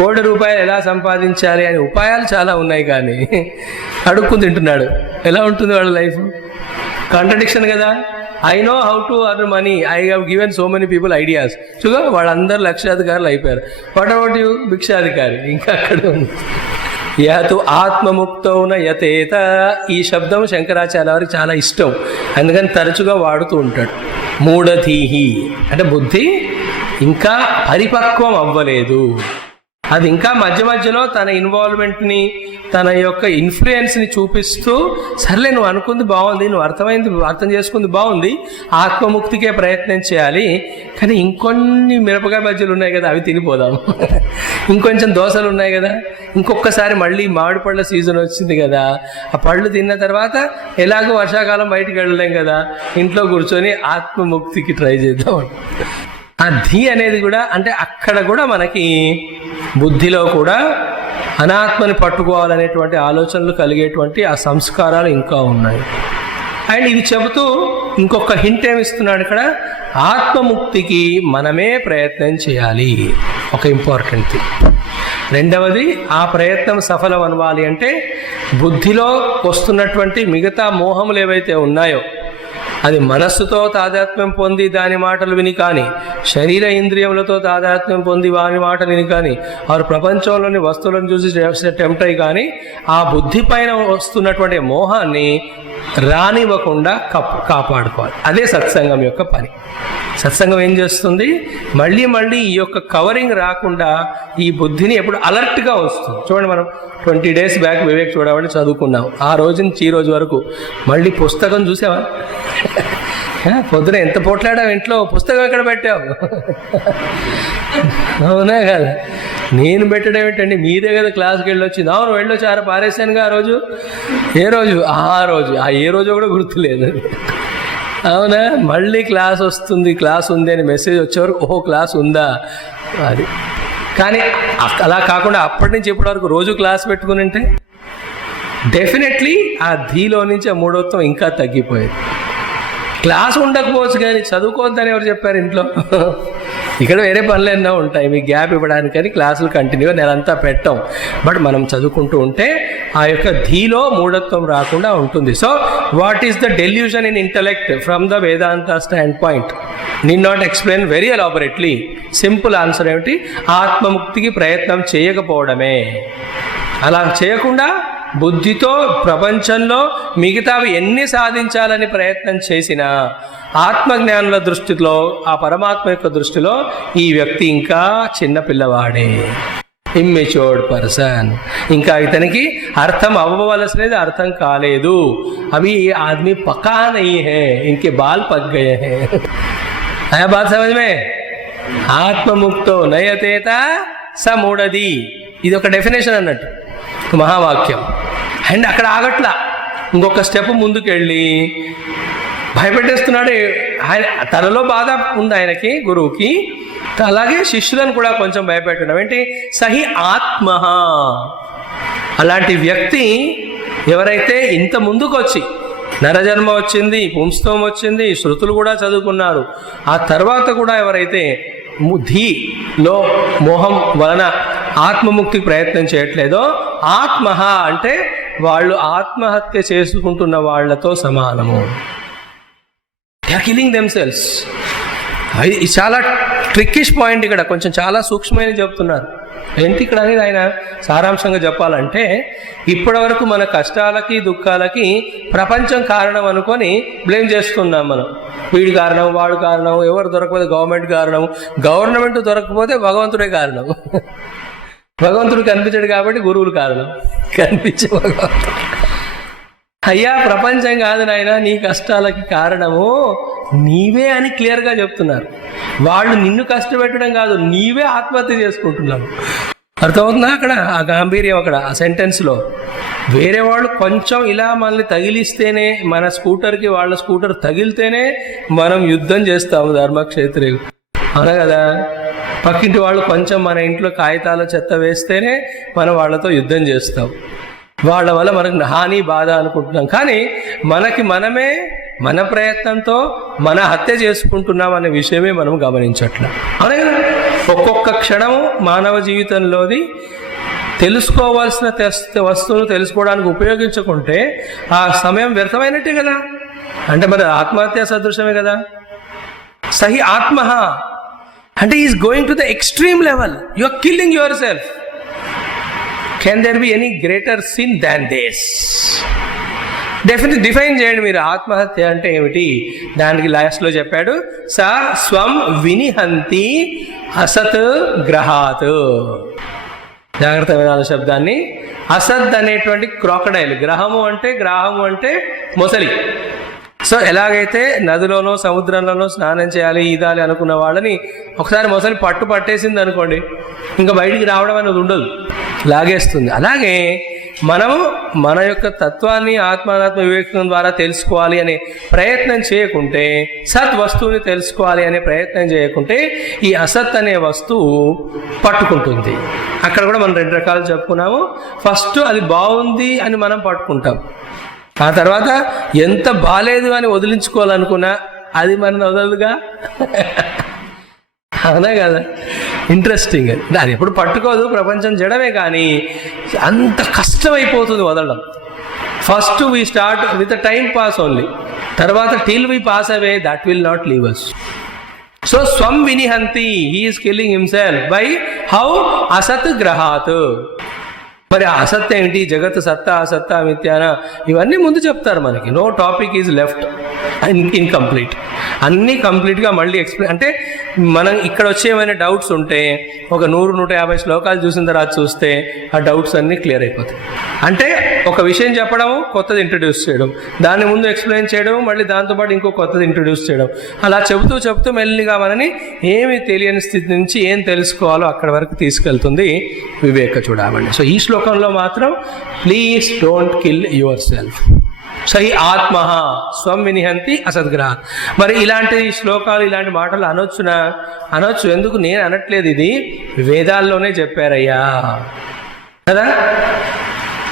₹1,00,00,000 ఎలా సంపాదించాలి అనే ఉపాయాలు చాలా ఉన్నాయి కానీ అడుక్కుని తింటున్నాడు. ఎలా ఉంటుంది వాళ్ళ లైఫ్? కాంట్రడిక్షన్ కదా. I know how to earn money, I have given so many people ideas. చూగా వాళ్ళందరూ లక్షాధికారులు అయిపోయారు. What about you? భిక్షాధికారి ఇంకా అక్కడ ఉంది. యాతు ఆత్మముక్తౌన యతేత. ఈ శబ్దం శంకరాచార్య వారికి చాలా ఇష్టం, అందుకని తరచుగా వాడుతూ ఉంటాడు. మూఢధీహి అంటే బుద్ధి ఇంకా పరిపక్వం అవ్వలేదు. అది ఇంకా మధ్య మధ్యలో తన ఇన్వాల్వ్మెంట్ని, తన యొక్క ఇన్ఫ్లుయెన్స్ని చూపిస్తూ, సర్లే నువ్వు అనుకుంది బాగుంది, నువ్వు అర్థం చేసుకుంది బాగుంది, ఆత్మముక్తికే ప్రయత్నం చేయాలి, కానీ ఇంకొన్ని మిరపకాయ బజ్జీలు ఉన్నాయి కదా, అవి తినిపోదాం, ఇంకొంచెం దోశలు ఉన్నాయి కదా, ఇంకొకసారి మళ్ళీ మామిడి పళ్ళ సీజన్ వచ్చింది కదా, ఆ పళ్ళు తిన్న తర్వాత ఎలాగో వర్షాకాలం బయటికి వెళ్ళలేం కదా, ఇంట్లో కూర్చొని ఆత్మముక్తికి ట్రై చేద్దాం. ఆ ధీ అనేది కూడా, అంటే అక్కడ కూడా మనకి బుద్ధిలో కూడా అనాత్మని పట్టుకోవాలనేటువంటి ఆలోచనలు కలిగేటువంటి ఆ సంస్కారాలు ఇంకా ఉన్నాయి. అండ్ ఇది చెబుతూ ఇంకొక హింట్ ఏమిస్తున్నాడు ఇక్కడ, ఆత్మముక్తికి మనమే ప్రయత్నం చేయాలి, ఒక ఇంపార్టెంట్ థింగ్. రెండవది, ఆ ప్రయత్నం సఫలం అవ్వాలి అంటే బుద్ధిలో వస్తున్నటువంటి మిగతా మోహములు ఏవైతే ఉన్నాయో, అది మనస్సుతో తాదాత్మ్యం పొంది దాని మాటలు విని కానీ, శరీర ఇంద్రియములతో తాదాత్మ్యం పొంది వాని మాటలు విని కానీ, వారు ప్రపంచంలోని వస్తువులను చూసి టెంప్ట్ అయ్యి కానీ, ఆ బుద్ధి పైన వస్తున్నటువంటి మోహాన్ని రానివ్వకుండా కాపాడుకోవాలి. అదే సత్సంగం యొక్క పని. సత్సంగం ఏం చేస్తుంది, మళ్ళీ మళ్ళీ ఈ యొక్క కవరింగ్ రాకుండా ఈ బుద్ధిని ఎప్పుడు అలర్ట్గా వస్తుంది. చూడండి, మనం 20 days బ్యాక్ వివేక్ చూడమని చదువుకున్నాం. ఆ రోజు నుంచి ఈ రోజు వరకు మళ్ళీ పుస్తకం చూసావా? పొద్దున ఎంత పోట్లాడావు ఇంట్లో, పుస్తకం ఎక్కడ పెట్టావు? అవునా కదా? నేను పెట్టడం ఏంటండి, మీరే కదా క్లాస్కి వెళ్ళొచ్చింది. అవును వెళ్ళొచ్చారా, పారేశానుగా ఆ రోజు. ఏ రోజు? ఆ రోజు కూడా గుర్తులేదు. అవునా? మళ్ళీ క్లాస్ వస్తుంది, క్లాస్ ఉంది అని మెసేజ్ వచ్చేవరకు ఓహో క్లాస్ ఉందా అది. కానీ అలా కాకుండా అప్పటి నుంచి ఇప్పటి వరకు రోజు క్లాస్ పెట్టుకుని ఉంటే డెఫినెట్లీ ఆ ధీలో నుంచి ఆ మూఢత్వం ఇంకా తగ్గిపోయేది. క్లాస్ ఉండకపోవచ్చు కానీ చదువుకోవద్దని ఎవరు చెప్పారు ఇంట్లో? ఇక్కడ వేరే పనులు ఎన్నో ఉంటాయి, మీకు గ్యాప్ ఇవ్వడానికని క్లాసులు కంటిన్యూగా నెలంతా పెట్టాం. బట్ మనం చదువుకుంటూ ఉంటే ఆ యొక్క ధీలో మూఢత్వం రాకుండా ఉంటుంది. So what is the delusion in intellect from the Vedanta stand point? Need not explain very elaborately. Simple answer ఏమిటి? ఆత్మముక్తికి ప్రయత్నం చేయకపోవడమే. అలా చేయకుండా బుద్ధితో ప్రపంచంలో మిగతావి ఎన్ని సాధించాలని ప్రయత్నం చేసినా ఆత్మజ్ఞానుల దృష్టిలో, ఆ పరమాత్మ యొక్క దృష్టిలో ఈ వ్యక్తి ఇంకా చిన్న పిల్లవాడే, ఇమ్మెచ్యూర్డ్ పర్సన్. ఇంకా ఇతనికి అర్థం అవ్వవలసినది అర్థం కాలేదు. అవి ఆదమీ పకా నహీ హై, ఇన్కే బాల్ పక్ గయే హై. ఆయా బాత్ సమజ్ మే? ఆత్మముక్తో నయతేత సమూఢది, ఇది ఒక డెఫినేషన్ అన్నట్టు, మహావాక్యం. అండ్ అక్కడ ఆగట్లా, ఇంకొక స్టెప్ ముందుకెళ్ళి భయపెట్టేస్తున్నాడు. ఆయన తనలో బాధ ఉంది ఆయనకి, గురువుకి, అలాగే శిష్యులను కూడా కొంచెం భయపెట్టడం. ఏంటి? సహి ఆత్మ. అలాంటి వ్యక్తి ఎవరైతే ఇంత ముందుకు వచ్చి నరజన్మ వచ్చింది, పుంస్తం వచ్చింది, శృతులు కూడా చదువుకున్నారు, ఆ తర్వాత కూడా ఎవరైతే ధీలో మోహం వలన ఆత్మముక్తికి ప్రయత్నం చేయట్లేదో, ఆత్మ అంటే వాళ్ళు ఆత్మహత్య చేసుకుంటున్న వాళ్లతో సమానము. They are killing themselves. ఇది చాలా ట్రిక్కిష్ పాయింట్. ఇక్కడ కొంచెం చాలా సూక్ష్మమైన చెప్తున్నారు. ఏంటి ఇక్కడ అనేది ఆయన సారాంశంగా చెప్పాలంటే, ఇప్పటి వరకు మన కష్టాలకి దుఃఖాలకి ప్రపంచం కారణం అనుకొని బ్లేమ్ చేస్తున్నాం మనం. వీడి కారణం, వాడు కారణం, ఎవరు దొరకకపోతే గవర్నమెంట్ కారణం, గవర్నమెంట్ దొరకకపోతే భగవంతుడే కారణం. భగవంతుడు కనిపించాడు కాబట్టి గురువులు కారణం, కనిపించే భగవంతుడు. అయ్యా ప్రపంచం కాదు నాయన నీ కష్టాలకి కారణము నీవే అని క్లియర్గా చెప్తున్నారు. వాళ్ళు నిన్ను కష్టపెట్టడం కాదు, నీవే ఆత్మహత్య చేసుకుంటున్నావు. అర్థమవుతుందా అక్కడ ఆ గాంభీర్యం? అక్కడ ఆ సెంటెన్స్లో వేరే వాళ్ళు కొంచెం ఇలా మనల్ని తగిలిస్తేనే, మన స్కూటర్కి వాళ్ళ స్కూటర్ తగిలితేనే మనం యుద్ధం చేస్తాము ధర్మక్షేత్రులు, అవునా కదా? పక్కింటి వాళ్ళు కొంచెం మన ఇంట్లో కాగితాల చెత్త వేస్తేనే మనం వాళ్ళతో యుద్ధం చేస్తాం. వాళ్ళ వల్ల మనకు హాని బాధ అనుకుంటున్నాం, కానీ మనకి మనమే మన ప్రయత్నంతో మన హత్య చేసుకుంటున్నాం అనే విషయమే మనం గమనించట్లా, అవునా కదా? ఒక్కొక్క క్షణము మానవ జీవితంలోది తెలుసుకోవాల్సిన వస్తువును తెలుసుకోవడానికి ఉపయోగించుకుంటే ఆ సమయం వ్యర్థమైనట్టే కదా. అంటే మరి ఆత్మహత్య సదృశమే కదా. సహి ఆత్మ అంటే is going to the extreme level, you are killing yourself. Can there be any greater sin than this? Definite define చేయండి మీరు, ఆత్మహత్య అంటే ఏమిటి? దానికి లాస్ట్లో చెప్పాడు, స స్వం వినిహంతి అసత్ గ్రహాత్. జాగ్రత్త వినాలి శబ్దాన్ని. అసద్ అనేటువంటి క్రాకడైల్, గ్రాహము అంటే మొసలి. సో ఎలాగైతే నదిలోనో సముద్రంలోనో స్నానం చేయాలి, ఈదాలి అనుకున్న వాళ్ళని ఒకసారి మొసలి పట్టేసింది అనుకోండి, ఇంకా బయటికి రావడం అనేది ఉండదు, లాగేస్తుంది. అలాగే మనము మన యొక్క తత్వాన్ని ఆత్మానాత్మ వివేకం ద్వారా తెలుసుకోవాలి అనే ప్రయత్నం చేయకుంటే, సత్ వస్తువుని తెలుసుకోవాలి అనే ప్రయత్నం చేయకుంటే ఈ అసత్ అనే వస్తువు పట్టుకుంటుంది. అక్కడ కూడా మనం 2 రకాలు చెప్పుకున్నాము. ఫస్ట్ అది బాగుంది అని మనం పట్టుకుంటాం, ఆ తర్వాత ఎంత బాలేదు అని వదిలించుకోవాలనుకున్నా అది మనం వదలదుగా. అవునా కదా? ఇంట్రెస్టింగ్. అది ఎప్పుడు పట్టుకోదు, ప్రపంచం జడమే, కానీ అంత కష్టమైపోతుంది వదలడం. First we start with time pass only, తర్వాత till we pass away that will not leave us. So స్వం వినిహంతి, he is killing himself by how అసత్ గ్రహాత్. మరి ఆ అసత్ ఏంటి, జగత్ సత్తా అసత్తా మిథ్యాన, ఇవన్నీ ముందు చెప్తారు మనకి. No topic is left incomplete. అన్నీ కంప్లీట్గా మళ్ళీ ఎక్స్ప్లెయిన్. అంటే మనం ఇక్కడ వచ్చే ఏమైనా డౌట్స్ ఉంటే ఒక 100-150 శ్లోకాలు చూసిన తర్వాత చూస్తే ఆ డౌట్స్ అన్నీ క్లియర్ అయిపోతాయి. అంటే ఒక విషయం చెప్పడము, కొత్తది ఇంట్రడ్యూస్ చేయడం, దాన్ని ముందు ఎక్స్ప్లెయిన్ చేయడం, మళ్ళీ దాంతోపాటు ఇంకో కొత్తది ఇంట్రడ్యూస్ చేయడం, అలా చెబుతూ మెల్లిగా మనని ఏమి తెలియని స్థితి నుంచి ఏం తెలుసుకోవాలో అక్కడ వరకు తీసుకెళ్తుంది వివేక చూడమండి. సో ఈ శ్లోకంలో మాత్రం please don't kill yourself. సహి ఆత్మ స్వం వినిహంతి అసద్గ్రహ. మరి ఇలాంటి శ్లోకాలు, ఇలాంటి మాటలు అనొచ్చు. ఎందుకు నేను అనట్లేదు, ఇది వేదాల్లోనే చెప్పారయ్యా కదా.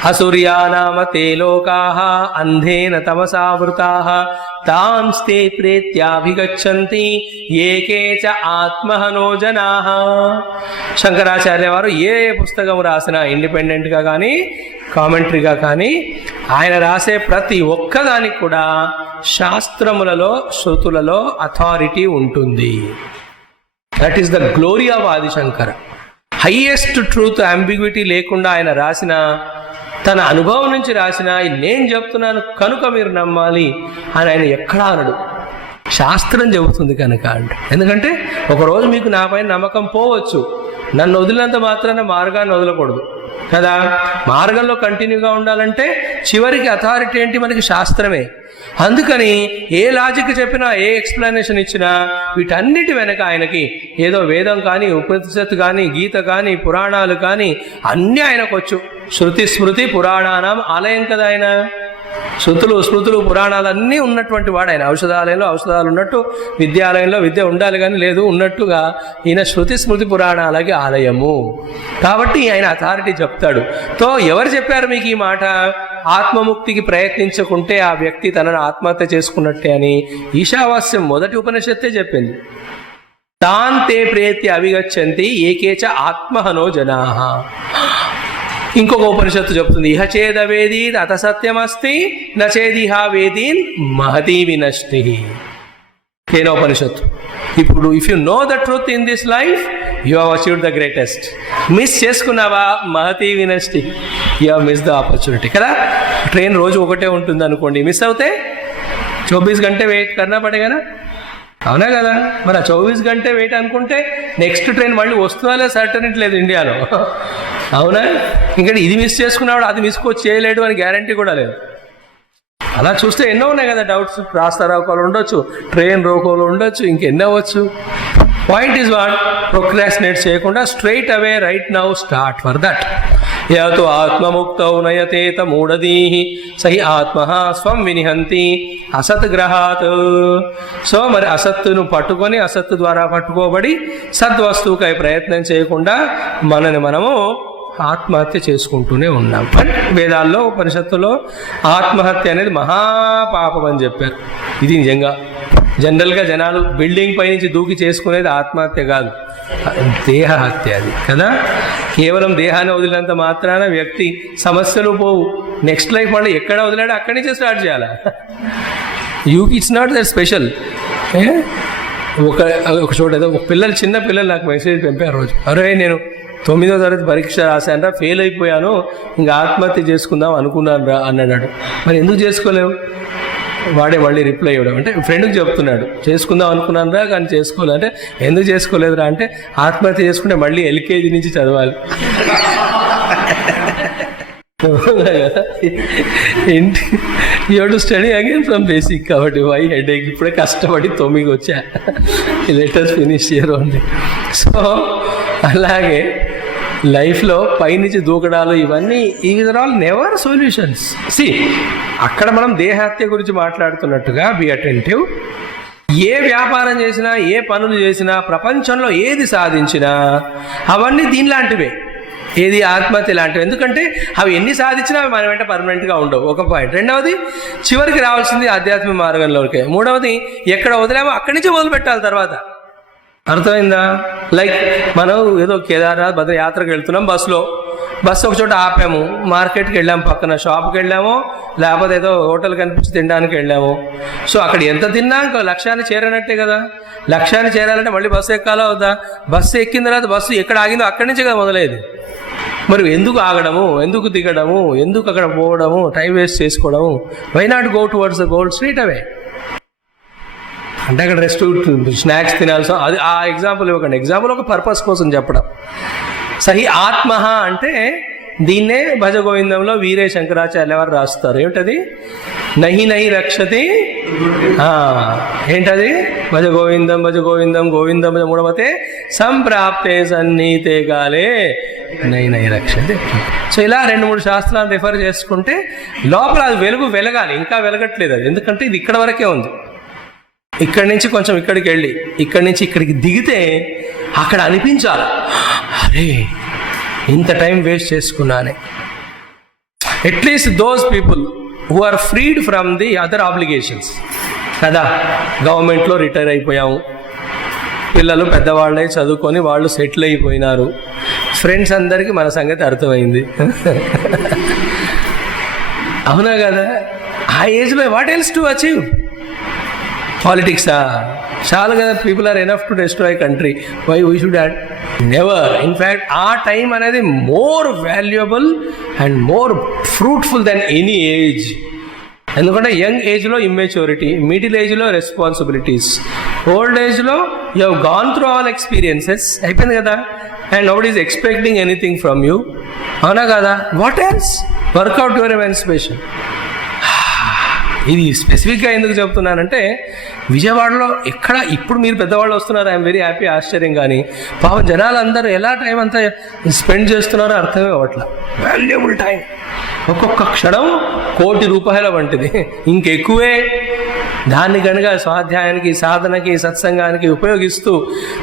అసూర్యానామ తే లోకాః అంధేన తమసావృతాః తాంస్తే ప్రేత్యాభిగచ్చంతి ఏకే చ ఆత్మహనో జనాః. శంకరాచార్య వారు ఏ పుస్తకం రాసినా, ఇండిపెండెంట్గా కానీ కామెంటరీగా కానీ, ఆయన రాసే ప్రతి ఒక్కదానికి కూడా శాస్త్రములలో, శృతులలో అథారిటీ ఉంటుంది. That is the glory of Adi Shankara. Highest truth, ambiguity లేకుండా ఆయన రాసిన, తన అనుభవం నుంచి రాసిన, నేను చెప్తున్నాను కనుక మీరు నమ్మాలి అని ఆయన ఎక్కడా అనడు. శాస్త్రం చెబుతుంది కనుక అంట. ఎందుకంటే ఒకరోజు మీకు నా పైన నమ్మకం పోవచ్చు, నన్ను వదిలినంత మాత్రాన మార్గాన్ని వదలకూడదు కదా. మార్గంలో కంటిన్యూగా ఉండాలంటే చివరికి అథారిటీ ఏంటి, మనకి శాస్త్రమే. అందుకని ఏ లాజిక్ చెప్పినా, ఏ ఎక్స్ప్లెనేషన్ ఇచ్చినా వీటన్నిటి వెనక ఆయనకి ఏదో వేదం కానీ, ఉపనిషత్తు కానీ, గీత కానీ, పురాణాలు కానీ అన్నీ ఆయనకొచ్చు. శృతి స్మృతి పురాణానం ఆలయం కదా ఆయన. శృతులు స్మృతులు పురాణాలు అన్నీ ఉన్నటువంటి వాడు ఆయన. ఔషధాలయంలో ఔషధాలు ఉన్నట్టు విద్యాలయంలో విద్య ఉండాలి కానీ లేదు ఉన్నట్టుగా ఈయన శృతి స్మృతి పురాణాలకి ఆలయము. కాబట్టి ఆయన అథారిటీ చెప్తాడు. తో ఎవరు చెప్పారు మీకు ఈ మాట? ఆత్మముక్తికి ప్రయత్నించకుంటే ఆ వ్యక్తి తనను ఆత్మహత్య చేసుకున్నట్టే అని ఈశావాస్యం మొదటి ఉపనిషత్తే చెప్పింది. తాంతే ప్రేత్య అవిగచ్చంతి ఏకేచ ఆత్మహనో జనాః. ఇంకొక ఉపనిషత్తు చెప్తుంది, ఇహ చేదవేదీ అత సత్యమస్తి నచేదిహ వేదీన్ మహతీ వినష్టి. కేనోపనిషత్తు. ఇప్పుడు if you know the truth in this life you have achieved the greatest. Miss చేసుకున్నావా, మహతీ వినష్టి, you have miss the opportunity కదా. ట్రైన్ రోజు ఒకటే ఉంటుంది అనుకోండి, మిస్ అవుతే 24 घंटे వెయిట్ కర్నా పడేగా, అవునా కదా. మరి ఆ 24 घंटे వెయిట్ అనుకుంటే నెక్స్ట్ ట్రైన్ మళ్ళీ వస్తుందా సర్టనిటీ లేదు ఇండియాలో, అవునా. ఇంకా ఇది మిస్ చేసుకున్నాడు, అది మిస్కోచ్ చేయలేడు అని గ్యారంటీ కూడా లేదు. అలా చూస్తే ఎన్నో ఉన్నాయి కదా డౌట్స్. రాస్తా రోకోలు ఉండొచ్చు, ట్రైన్ రోకోలు ఉండొచ్చు, ఇంకెన్నవచ్చు. పాయింట్ ఈజ్ వాట్, ప్రొక్రాస్టినేట్ చేయకుండా straight away right now start for that. యతో ఆత్మముక్తౌ నయతేత మూఢదీః సహి ఆత్మ స్వం వినిహంతి అసత్ గ్రహాత్. సో మరి అసత్తును పట్టుకొని, అసత్తు ద్వారా పట్టుకోబడి సద్వస్తువుకై ప్రయత్నం చేయకుండా మనము ఆత్మహత్య చేసుకుంటూనే ఉన్నాం. బట్ వేదాల్లో, ఉపనిషత్తులో ఆత్మహత్య అనేది మహాపాపం అని చెప్పారు. ఇది నిజంగా జనరల్గా జనాలు బిల్డింగ్ పై నుంచి దూకి చేసుకునేది ఆత్మహత్య కాదు, దేహహత్య అది కదా. కేవలం దేహాన్ని వదిలినంత మాత్రాన వ్యక్తి సమస్యలు పోవు. నెక్స్ట్ లైఫ్ మళ్ళీ ఎక్కడ వదిలాడో అక్కడి నుంచే స్టార్ట్ చేయాలి. It's not that special. ఒక చోట ఏదో ఒక చిన్న పిల్లలు నాకు మెసేజ్ పంపారు రోజు, అరే నేను 9వ తరగతి పరీక్ష రాశాను, ఫెయిల్ అయిపోయాను, ఇంకా ఆత్మహత్య చేసుకుందాం అనుకున్నాను రా అన్నాడు. మరి ఎందుకు చేసుకోలేవు? వాడే మళ్ళీ రిప్లై ఇవ్వడం. అంటే ఫ్రెండ్కి చెప్తున్నాడు, చేసుకుందాం అనుకున్నాను రా కానీ చేసుకోలేదు. అంటే ఎందుకు చేసుకోలేదురా అంటే, ఆత్మహత్య చేసుకుంటే మళ్ళీ ఎల్కేజీ నుంచి చదవాలి. ఏంటి you to study again from basic. కాబట్టి వై హెడేక్, ఇప్పుడే కష్టపడి 9కి వచ్చా, letters finish year only. So అలాగే లైఫ్లో పైనుంచి దూకడాలు ఇవన్నీ is are all never solutions. See, అక్కడ మనం దేహహత్య గురించి మాట్లాడుతున్నట్టుగా బి అటెంటివ్. ఏ వ్యాపారం చేసినా, ఏ పనులు చేసినా, ప్రపంచంలో ఏది సాధించినా అవన్నీ దీనిలాంటివే. ఏది ఆత్మహత్య లాంటివి. ఎందుకంటే అవి ఎన్ని సాధించినా అవి మన వెంట పర్మనెంట్గా ఉండవు. ఒక పాయింట్. రెండవది, చివరికి రావాల్సింది ఆధ్యాత్మిక మార్గంలోకే. మూడవది, ఎక్కడ వదిలేమో అక్కడి నుంచి మొదలు పెట్టాలి తర్వాత. అర్థమైందా? లైక్ మనం ఏదో కేదార్నాథ్ భద్ర యాత్రకు వెళ్తున్నాం, బస్సు ఒక చోట ఆపాము, మార్కెట్కి వెళ్ళాము, పక్కన షాప్కి వెళ్ళాము, లేకపోతే ఏదో హోటల్ కనిపించి తినడానికి వెళ్ళాము. సో అక్కడ ఎంత తిన్నా ఇంకా లక్ష్యాన్ని చేరనట్టే కదా. లక్ష్యాన్ని చేరాలంటే మళ్ళీ బస్సు ఎక్కాలా వద్దా? బస్సు ఎక్కిన తర్వాత బస్సు ఎక్కడ ఆగిందో అక్కడి నుంచే కదా మొదలయ్యేది. మరి ఎందుకు ఆగడము, ఎందుకు దిగడము, ఎందుకు అక్కడ పోవడము, టైం వేస్ట్ చేసుకోవడము? Why not go towards the goal straight away? అంటే అక్కడ రెస్ట్, స్నాక్స్ తినాల్సి, అది ఆ ఎగ్జాంపుల్ ఇవ్వకండి. ఎగ్జాంపుల్ ఒక పర్పస్ కోసం చెప్పడం. సహి ఆత్మ అంటే దీన్నే భజగోవిందంలో వీరే శంకరాచార్య వారు రాస్తారు. ఏమిటది? నహి నహి రక్షతి. ఏంటది? భజ గోవిందం భజ గోవిందం గోవిందం భజ మూఢమతే సంప్రాప్తే సన్నిహితే కాలే నహి నహి రక్షతి. సో ఇలా 2-3 శాస్త్రాలు రిఫర్ చేసుకుంటే లోపల అది వెలగాలి. ఇంకా వెలగట్లేదు అది. ఎందుకంటే ఇది ఇక్కడ వరకే ఉంది. ఇక్కడి నుంచి కొంచెం ఇక్కడికి వెళ్ళి, ఇక్కడి నుంచి ఇక్కడికి దిగితే అక్కడ అనిపించాలి, అరే ఇంత టైం వేస్ట్ చేసుకున్నానే. At least those people who are freed from the other obligations కదా. గవర్నమెంట్లో రిటైర్ అయిపోయాము, పిల్లలు పెద్దవాళ్ళై చదువుకొని వాళ్ళు సెటిల్ అయిపోయినారు, ఫ్రెండ్స్ అందరికీ మన సంగతి అర్థమైంది. అవునా కదా? ఆ ఏజ్లో వాట్ ఎల్స్ టు అచీవ్? పాలిటిక్సా? చాలు కదా. People are enough to destroy country. Why we should add? Never. In fact ఆ టైం అనేది more valuable and more fruitful then any age. ఎందుకంటే యంగ్ ఏజ్లో ఇమ్మెచ్యూరిటీ, మిడిల్ ఏజ్లో రెస్పాన్సిబిలిటీస్, ఓల్డ్ ఏజ్లో you have gone through all experiences. అయిపోయింది కదా. And nobody is expecting anything from you. అవునా కదా? What else? Work out your emancipation. ఇది స్పెసిఫిక్గా ఎందుకు చెప్తున్నానంటే, విజయవాడలో ఎక్కడ ఇప్పుడు మీరు పెద్దవాళ్ళు వస్తున్నారు, ఐఎమ్ వెరీ హ్యాపీ, ఆశ్చర్యం. కానీ పాపం జనాలు అందరూ ఎలా టైం అంతా స్పెండ్ చేస్తున్నారో అర్థమే అవ్వట్లా. వాల్యుబుల్ టైం, ఒక్కొక్క క్షణం ₹1,00,00,000 వంటిది, ఇంకెక్కువే. దాన్ని కనుక స్వాధ్యాయానికి, సాధనకి, సత్సంగానికి ఉపయోగిస్తూ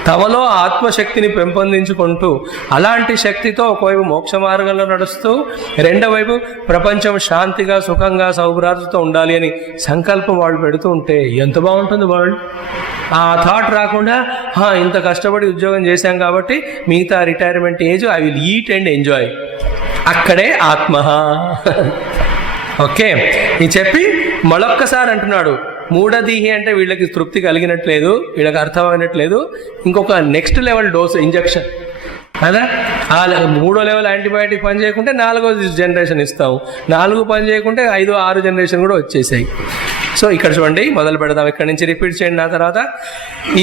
తమలో ఆత్మశక్తిని పెంపొందించుకుంటూ, అలాంటి శక్తితో ఒకవైపు మోక్ష మార్గంలో నడుస్తూ, రెండో వైపు ప్రపంచం శాంతిగా, సుఖంగా, సౌభ్రాతతో ఉండాలి అని సంకల్పం వాళ్ళు పెడుతూ ఉంటే ఎంత బాగుంటుంది వరల్డ్. ఆ థాట్ రాకుండా ఇంత కష్టపడి ఉద్యోగం చేశాం కాబట్టి మిగతా retirement age I will eat and enjoy, అక్కడే ఆత్మ. ఓకే, ఇది చెప్పి మళ్ళొక్కసారి అంటున్నాడు, మూఢదీహి అంటే వీళ్ళకి తృప్తి కలిగినట్లేదు, వీళ్ళకి అర్థమైనట్లేదు, ఇంకొక నెక్స్ట్ లెవెల్ డోస్ ఇంజెక్షన్ కదా. ఆ 3వ లెవెల్ యాంటీబయాటిక్ పని చేయకుంటే 4వ జనరేషన్ ఇస్తాము, 4 పని చేయకుంటే 5, 6 జనరేషన్ కూడా వచ్చేసాయి. సో ఇక్కడ చూడండి, మొదలు పెడదాం. ఇక్కడ నుంచి రిపీట్ చేయండి నా తర్వాత.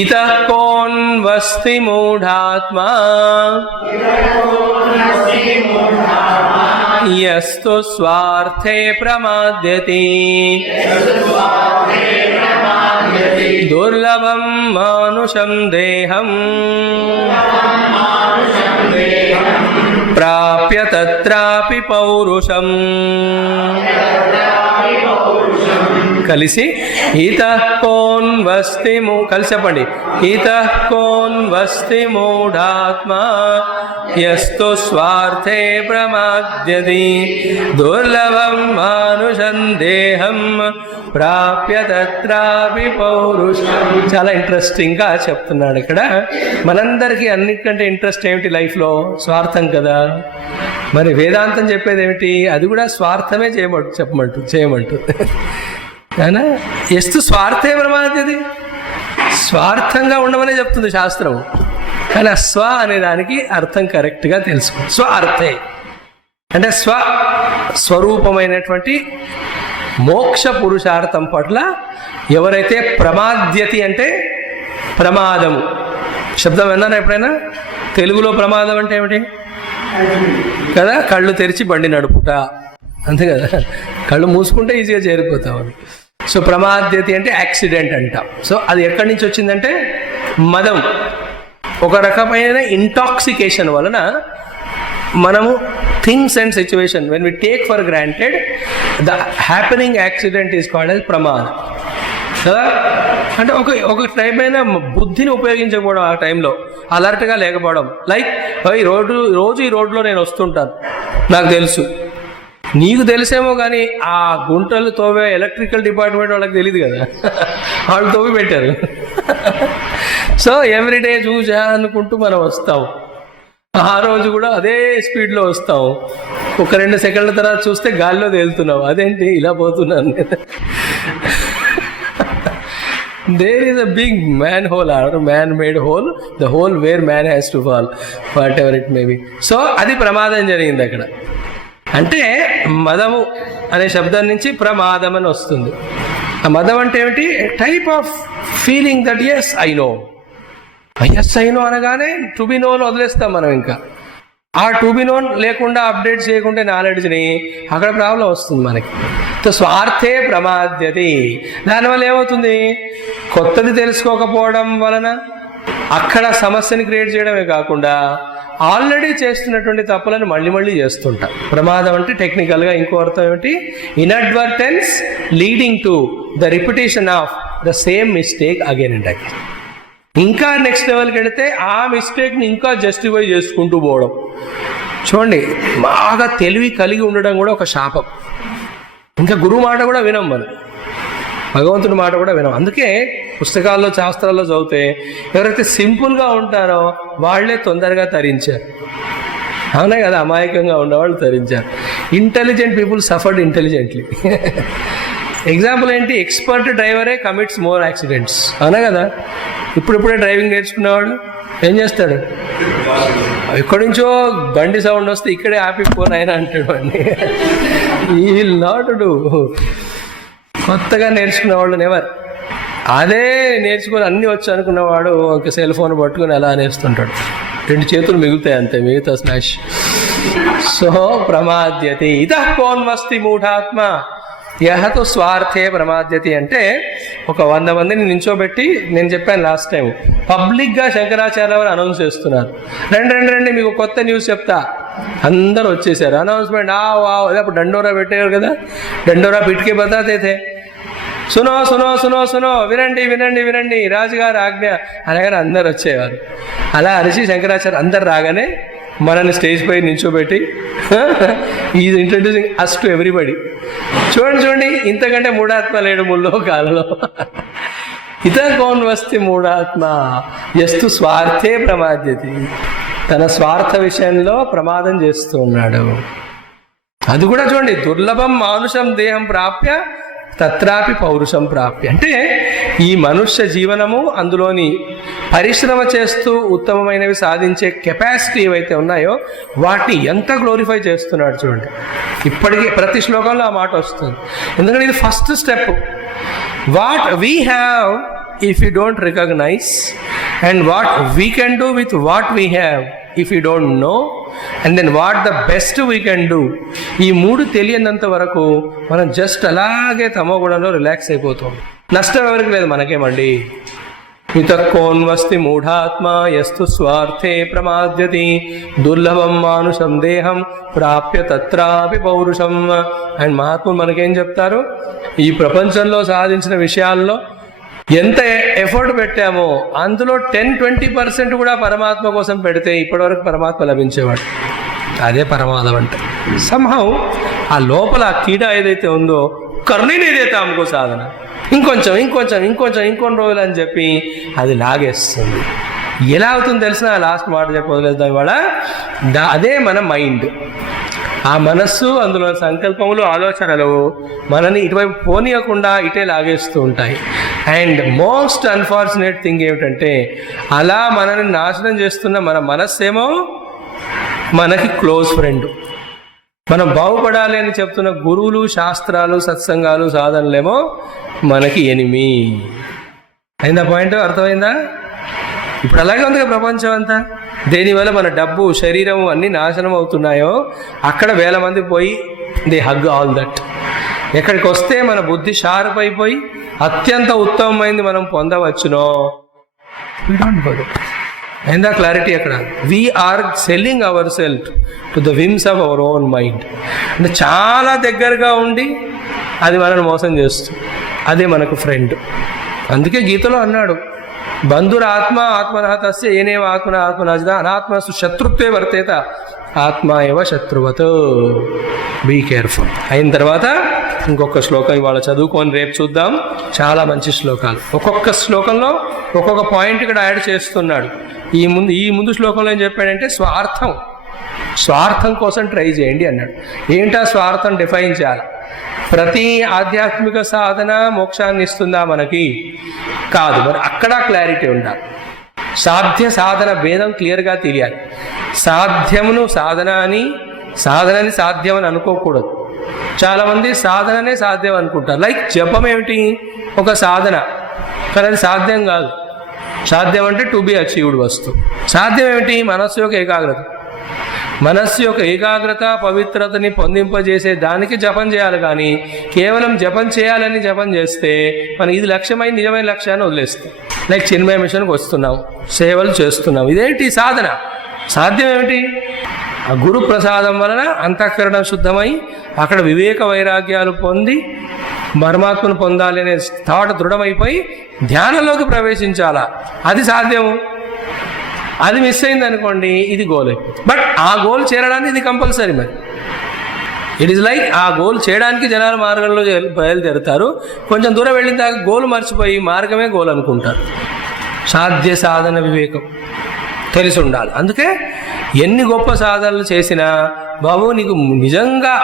ఇతః కోన్ వస్తి మూఢాత్మా యస్తు స్వార్థే ప్రమాద్యతి దుర్లభం మానుషం దేహం ప్రాప్య తత్రాపి పౌరుషం. కలిసి ఇతః కోన్ వస్తి కలిసి చెప్పండి. ఇతః కోన్ వస్తి మూఢాత్మా యస్తు స్వార్థే ప్రమాద్యతి దుర్లభం మానుషం దేహం ప్రాప్య తత్రాపి పౌరుషం. చాలా ఇంట్రెస్టింగ్గా చెప్తున్నాడు ఇక్కడ. మనందరికీ అన్నిటికంటే ఇంట్రెస్ట్ ఏమిటి లైఫ్లో? స్వార్థం కదా. మరి వేదాంతం చెప్పేది ఏమిటి? అది కూడా స్వార్థమే చేయమంటూ అయినా ఎస్తు స్వార్థే ప్రమాద్యతి, స్వార్థంగా ఉండమనే చెప్తుంది శాస్త్రం. కానీ స్వ అనే దానికి అర్థం కరెక్ట్గా తెలుసుకో. స్వ అర్థే అంటే స్వరూపమైనటువంటి మోక్ష పురుషార్థం పట్ల ఎవరైతే ప్రమాద్యతి అంటే ప్రమాదము శబ్దం విన్నారా ఎప్పుడైనా? తెలుగులో ప్రమాదం అంటే ఏమిటి కదా? కళ్ళు తెరిచి బండి నడుపుట, అంతే కదా. కళ్ళు మూసుకుంటే ఈజీగా చేరిపోతాం. సో ప్రమాద్యతి అంటే యాక్సిడెంట్ అంటాం. సో అది ఎక్కడి నుంచి వచ్చిందంటే మదం, ఒక రకమైన ఇంటాక్సికేషన్ వలన మనము things and situation when we take for granted the happening accident is called as ప్రమాదం కదా. అంటే ఒక టైం అయినా బుద్ధిని ఉపయోగించకపోవడం, ఆ టైంలో అలర్ట్గా లేకపోవడం. లైక్ రోజు ఈ రోడ్లో నేను వస్తుంటాను, నాకు తెలుసు, నీకు తెలిసేమో కానీ ఆ గుంటలు తోవే ఎలక్ట్రికల్ డిపార్ట్మెంట్ వాళ్ళకి తెలియదు కదా, వాళ్ళు తోవి పెట్టారు. సో ఎవ్రీడే చూసా అనుకుంటూ మనం వస్తాం. ఆ రోజు కూడా అదే స్పీడ్లో వస్తాం. ఒక 2 సెకండ్ల తర్వాత చూస్తే గాల్లో తేలుతున్నావు, అదేంటి ఇలా పోతున్నాను. There is a big manhole or man-made hole, the hole where man has to fall, whatever it may be. So అది ప్రమాదం జరిగింది అక్కడ. అంటే మదము అనే శబ్దం నుంచి ప్రమాదం అని వస్తుంది. ఆ మదం అంటే ఏమిటి? Type of feeling that yes I know. Yes I know అనగానే టు బి నోన్ వదిలేస్తాం మనం. ఇంకా ఆ టు బి నోన్ లేకుండా అప్డేట్ చేయకుంటే నాలెడ్జ్ని, అక్కడ ప్రాబ్లం వస్తుంది మనకి. సో స్వార్థే ప్రమాద్యతి. దానివల్ల ఏమవుతుంది? కొత్తది తెలుసుకోకపోవడం వలన అక్కడ సమస్యని క్రియేట్ చేయడమే కాకుండా ఆల్రెడీ చేస్తున్నటువంటి తప్పులను మళ్ళీ మళ్ళీ చేస్తుంటాం. ప్రమాదం అంటే టెక్నికల్గా ఇంకో అర్థం ఏమిటి? Inadvertence leading to the repetition of the same mistake again and again. ఇంకా నెక్స్ట్ లెవెల్కి వెళితే ఆ మిస్టేక్ని ఇంకా జస్టిఫై చేసుకుంటూ పోవడం. చూడండి, బాగా తెలివి కలిగి ఉండడం కూడా ఒక శాపం. ఇంకా గురువు మాట కూడా వినం మనం, భగవంతుడి మాట కూడా వినం. అందుకే పుస్తకాల్లో శాస్త్రాల్లో చదివితే ఎవరైతే సింపుల్గా ఉంటారో వాళ్ళే తొందరగా తరించారు. అవునే కదా, అమాయకంగా ఉన్నవాళ్ళు తరించారు. Intelligent people suffered intelligently. Example ఏంటి? ఎక్స్పర్ట్ డ్రైవరే కమిట్స్ మోర్ యాక్సిడెంట్స్. అవునా కదా? ఇప్పుడిప్పుడే డ్రైవింగ్ నేర్చుకునేవాడు ఏం చేస్తాడు? ఎక్కడి నుంచో బండి సౌండ్ వస్తే ఇక్కడే ఆపి ఫోన్ అయినా అంటాడు అండి. ఈ విల్ నాట్ డూ. కొత్తగా నేర్చుకునేవాళ్ళు నెవర్. అదే నేర్చుకొని అన్నీ వచ్చు అనుకున్నవాడు ఒక సెల్ ఫోన్ పట్టుకుని అలా అనేస్తుంటాడు. 2 చేతులు మిగులుతాయి అంతే, మిగతా స్మాష్. సో ప్రమాద్యతి ఇతః కోన్వస్తి మూఢాత్మ యహతు స్వార్థే ప్రమాద్యతి. అంటే ఒక 100 మందిని నించోబెట్టి, నేను చెప్పాను లాస్ట్ టైం, పబ్లిక్గా శంకరాచార్య వారు అనౌన్స్ చేస్తున్నారు, రండి మీకు కొత్త న్యూస్ చెప్తా. అందరూ వచ్చేసారు. అనౌన్స్మెంట్ అదే అప్పుడు డండోరా పెట్టేవారు కదా, డండోరా పిట్కే బతాతే थे, సునో సునో సునో సునో, వినండి రాజుగారు ఆజ్ఞ అనగానే అందరు వచ్చేవారు. అలా అరిచి శంకరాచార్య అందరు రాగానే మనల్ని స్టేజ్ పై నించోబెట్టి is introducing us to everybody. చూడండి, ఇంతకంటే మూఢాత్మ లేడు ముల్లో కాలంలో. ఇతర కౌన్ వస్తే మూఢాత్మ ఎస్తు స్వార్థే ప్రమాద్యతి. తన స్వార్థ విషయంలో ప్రమాదం చేస్తూ ఉన్నాడు. అది కూడా చూడండి, దుర్లభం మానుషం దేహం ప్రాప్య తత్రాపి పౌరుషం ప్రాప్య. అంటే ఈ మనుష్య జీవనము, అందులోని పరిశ్రమ చేస్తూ ఉత్తమమైనవి సాధించే కెపాసిటీ ఏవైతే ఉన్నాయో వాటిని ఎంత గ్లోరిఫై చేస్తున్నాడు చూడండి. ఇప్పటికీ ప్రతి శ్లోకంలో ఆ మాట వస్తుంది. ఎందుకంటే ఇది first step. What we have if you don't recognize, and what we can do with what we have if you don't know, and then what the best we can do. ఈ 3 తెలియనంత వరకు మనం జస్ట్ అలాగే తమో గుణంలో relax అయిపోతాం. నష్టం ఎవరికి లేదు, మనకేమండి. ఇతకోన్వస్తి మూఢాత్మ యస్తు స్వార్థే ప్రమాద్యతి దుర్లభం మానుషం దేహం ప్రాప్య తత్రాపి పౌరుషం. అండ్ మహాత్ములు మనకేం చెప్తారు? ఈ ప్రపంచంలో సాధించిన విషయాల్లో ఎంత ఎఫర్ట్ పెట్టామో అందులో 10-20% కూడా పరమాత్మ కోసం పెడితే ఇప్పటివరకు పరమాత్మ లభించేవాడు. అదే పరమాత్మ అంటే. సంహౌ ఆ లోపల ఆ కీడ ఏదైతే ఉందో కర్ణీనేదైతే అమ్మకో సాధన, ఇంకొన్ని రోజులు అని చెప్పి అది లాగేస్తుంది. ఎలా అవుతుంది తెలిసిన లాస్ట్ మాట చెప్పలేద్దాం ఇవాళ. అదే మన మైండ్. ఆ మనస్సు, అందులో సంకల్పములు, ఆలోచనలు మనని ఇటువైపు పోనీయకుండా ఇటే లాగేస్తూ ఉంటాయి. అండ్ మోస్ట్ అన్ఫార్చునేట్ థింగ్ ఏమిటంటే, అలా మనని నాశనం చేస్తున్న మన మనస్సేమో మనకి క్లోజ్ ఫ్రెండ్. మనం బాగుపడాలి అని చెప్తున్న గురువులు, శాస్త్రాలు, సత్సంగాలు, సాధనలేమో మనకి ఎనిమి. అయిందా పాయింట్? అర్థమైందా? ఇప్పుడు అలాగే ఉంది ప్రపంచం అంతా. దేనివల్ల మన డబ్బు, శరీరం అన్నీ నాశనం అవుతున్నాయో అక్కడ వేల మంది పోయి దే హగ్ ఆల్ దట్. ఎక్కడికి వస్తే మన బుద్ధి షార్ప్ అయిపోయి అత్యంత ఉత్తమమైంది మనం పొందవచ్చునో we don't go there. అయిందా క్లారిటీ? అక్కడ we are selling our self to the whims of our own mind. అంటే చాలా దగ్గరగా ఉండి అది మనల్ని మోసం చేస్తుంది. అదే మనకు ఫ్రెండ్. అందుకే గీతలో అన్నాడు, బంధుర ఆత్మ ఆత్మనః తస్య ఏనేవ ఆత్మన ఆత్మనాజిత అనాత్మసు శత్రుత్వే వర్తేత ఆత్మ ఏవ శత్రువత్. Be careful. అయిన తర్వాత ఇంకొక శ్లోకం ఇవాళ చదువుకొని రేపు చూద్దాం. చాలా మంచి శ్లోకాలు. ఒక్కొక్క శ్లోకంలో ఒక్కొక్క పాయింట్ ఇక్కడ యాడ్ చేస్తున్నాడు. ఈ ముందు శ్లోకంలో ఏం చెప్పాడంటే స్వార్థం కోసం ట్రై చేయండి అన్నాడు. ఏంటా స్వార్థం? డిఫైన్ చేయాలి. ప్రతి ఆధ్యాత్మిక సాధన మోక్షాన్ని ఇస్తుందా మనకి? కాదు. మరి అక్కడ క్లారిటీ ఉండాలి. సాధ్య సాధన భేదం క్లియర్గా తెలియాలి. సాధ్యమును సాధన అని, సాధనని సాధ్యం అని అనుకోకూడదు. చాలామంది సాధననే సాధ్యం అనుకుంటారు. లైక్ జపం ఏమిటి? ఒక సాధన, కానీ అది సాధ్యం కాదు. సాధ్యం అంటే టు బి అచీవ్డ్ వస్తువు. సాధ్యం ఏమిటి? మనస్సు యొక్క ఏకాగ్రత. మనస్సు యొక్క ఏకాగ్రత, పవిత్రతని పొందింపజేసే దానికి జపం చేయాలి. కానీ కేవలం జపం చేయాలని జపం చేస్తే మనం ఇది లక్ష్యమైన నిజమైన లక్ష్యాన్ని వదిలేస్తాం. లైక్ చిన్మయ మిషన్కి వస్తున్నాం, సేవలు చేస్తున్నాం. ఇదేంటి సాధన? సాధ్యం ఏమిటి? ఆ గురు ప్రసాదం వలన అంతఃకరణం శుద్ధమై అక్కడ వివేక వైరాగ్యాలు పొంది పరమాత్మను పొందాలి అనే థాట్ దృఢమైపోయి ధ్యానంలోకి ప్రవేశించాలా. అది సాధ్యము. అది మిస్ అయింది అనుకోండి, ఇది గోల్ అయిపోతుంది. బట్ ఆ గోల్ చేరడానికి ఇది కంపల్సరీ. మరి ఇట్ ఈస్ లైక్ ఆ గోల్ చేయడానికి జనాలు మార్గంలో బయలుదేరుతారు. కొంచెం దూరం వెళ్ళిన దాకా గోల్ మర్చిపోయి మార్గమే గోల్ అనుకుంటారు. సాధ్య సాధన వివేకం తెలిసి ఉండాలి. అందుకే ఎన్ని గొప్ప సాధనలు చేసినా బాబు నీకు నిజంగా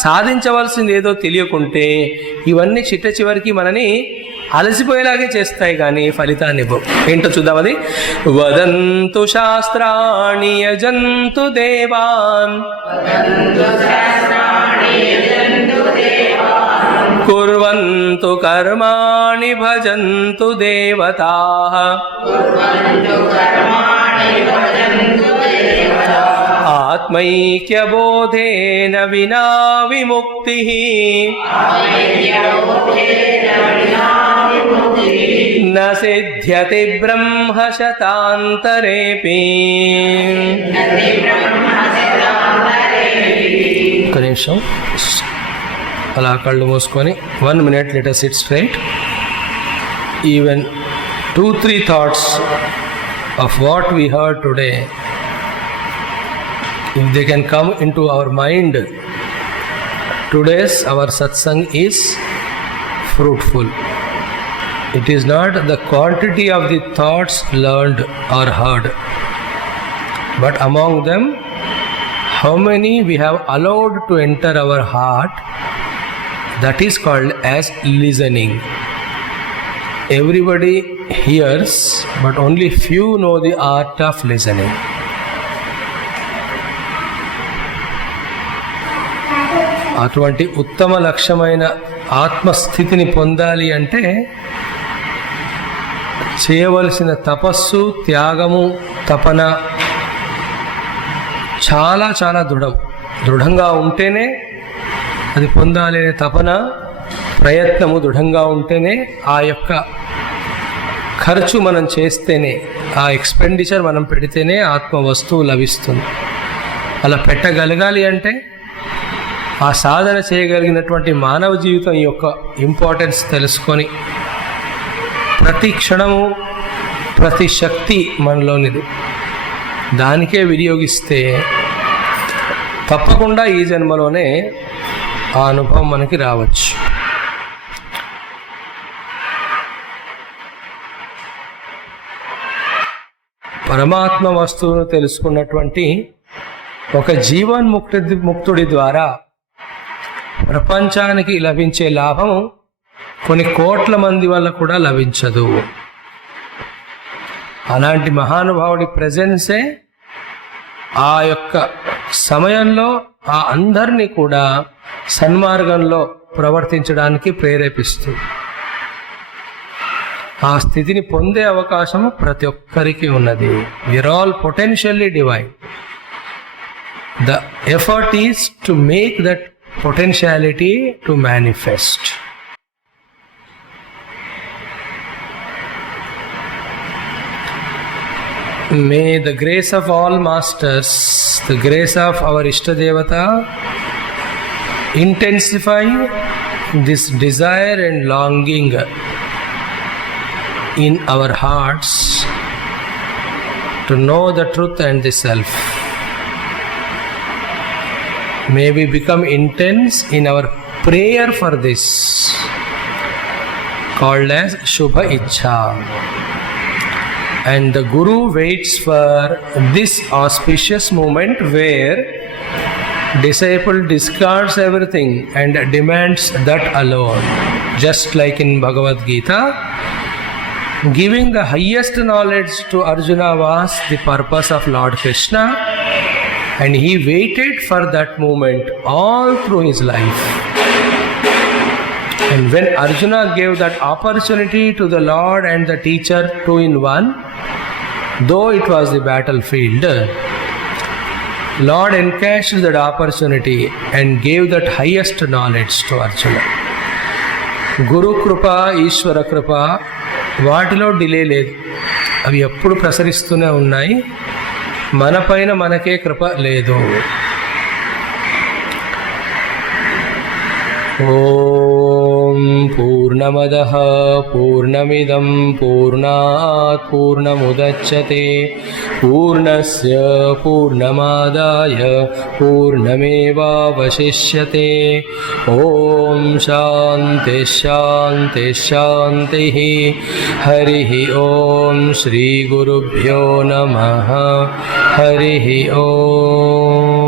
సాధించవలసింది ఏదో తెలియకుంటే ఇవన్నీ చిట్ట చివరికి మనని అలసిపోయేలాగే చేస్తాయి, కానీ ఫలితాన్ని ఇవ్వవు. ఏంటో చూద్దాం. అది వదంతు శాస్త్రాణి యజంతు దేవాన్ కుర్వంతు కర్మాణి భజంతు దేవతాః ఆత్మైక్యబోధేన వినా విముక్తిః న సిద్ధ్యతి బ్రహ్మ శతాంతరేపి. ఒక నిమిషం అలా కళ్ళు మూసుకొని 1 minute let us sit straight. Even 2-3 thoughts of what we heard today, if they can come into our mind, today's our satsang is fruitful. It is not the quantity of the thoughts learned or heard, but among them how many we have allowed to enter our heart. That is called as listening. Everybody hears, but only few know the art of listening. అటువంటి ఉత్తమ లక్ష్యమైన ఆత్మస్థితిని పొందాలి అంటే చేయవలసిన తపస్సు, త్యాగము, తపన చాలా చాలా దృఢంగా ఉంటేనే అది పొందాలి అనే తపన, ప్రయత్నము దృఢంగా ఉంటేనే, ఆ యొక్క ఖర్చు మనం చేస్తేనే, ఆ ఎక్స్పెండిచర్ మనం పెడితేనే ఆత్మ వస్తువు లభిస్తుంది. అలా పెట్టగలగాలి అంటే ఆ సాధన చేయగలిగినటువంటి మానవ జీవితం యొక్క ఇంపార్టెన్స్ తెలుసుకొని ప్రతి క్షణము, ప్రతి శక్తి మనలోనిది, దానికే వినియోగిస్తే తప్పకుండా ఈ జన్మలోనే ఆ అనుభవం మనకి రావచ్చు. పరమాత్మ వస్తువును తెలుసుకున్నటువంటి ఒక జీవన్ముక్తుడి ద్వారా ప్రపంచానికి లభించే లాభం కొన్ని కోట్ల మంది వల్ల కూడా లభించదు. అలాంటి మహానుభావుడి ప్రెజెన్సే ఆ యొక్క సమయంలో ఆ అందరినీ కూడా సన్మార్గంలో ప్రవర్తించడానికి ప్రేరేపిస్తుంది. ఆ స్థితిని పొందే అవకాశం ప్రతి ఒక్కరికి ఉన్నది. We are all potentially divine. The effort is to make that potentiality to manifest. May the grace of all masters, the grace of our Ishtadevata, intensify this desire and longing in our hearts to know the truth and the self. May we become intense in our prayer for this, called as Shubha Ichha. And the Guru waits for this auspicious moment where disciple discards everything and demands that alone. Just like in Bhagavad Gita, giving the highest knowledge to Arjuna was the purpose of Lord Krishna, and he waited for that moment all through his life. And when Arjuna gave that opportunity to the Lord and the teacher, two in one, though it was the battlefield, Lord encashed that opportunity and gave that highest knowledge to Arjuna. Guru Krupa, Ishvara Krupa, వాటిలో delay లేదు. అవి ఎప్పుడు ప్రసరిస్తూనే ఉన్నాయి. మన పైన మనకే కృప లేదు. ఓం పూర్ణమదః పూర్ణమిదం పూర్ణాత్ పూర్ణముదచ్యతే పూర్ణస్య పూర్ణమాదాయ పూర్ణమేవావశిష్యతే. ఓం శాంతి శాంతి శాంతి. హరి ఓం శ్రీ గురుభ్యో నమః. హరి ఓం.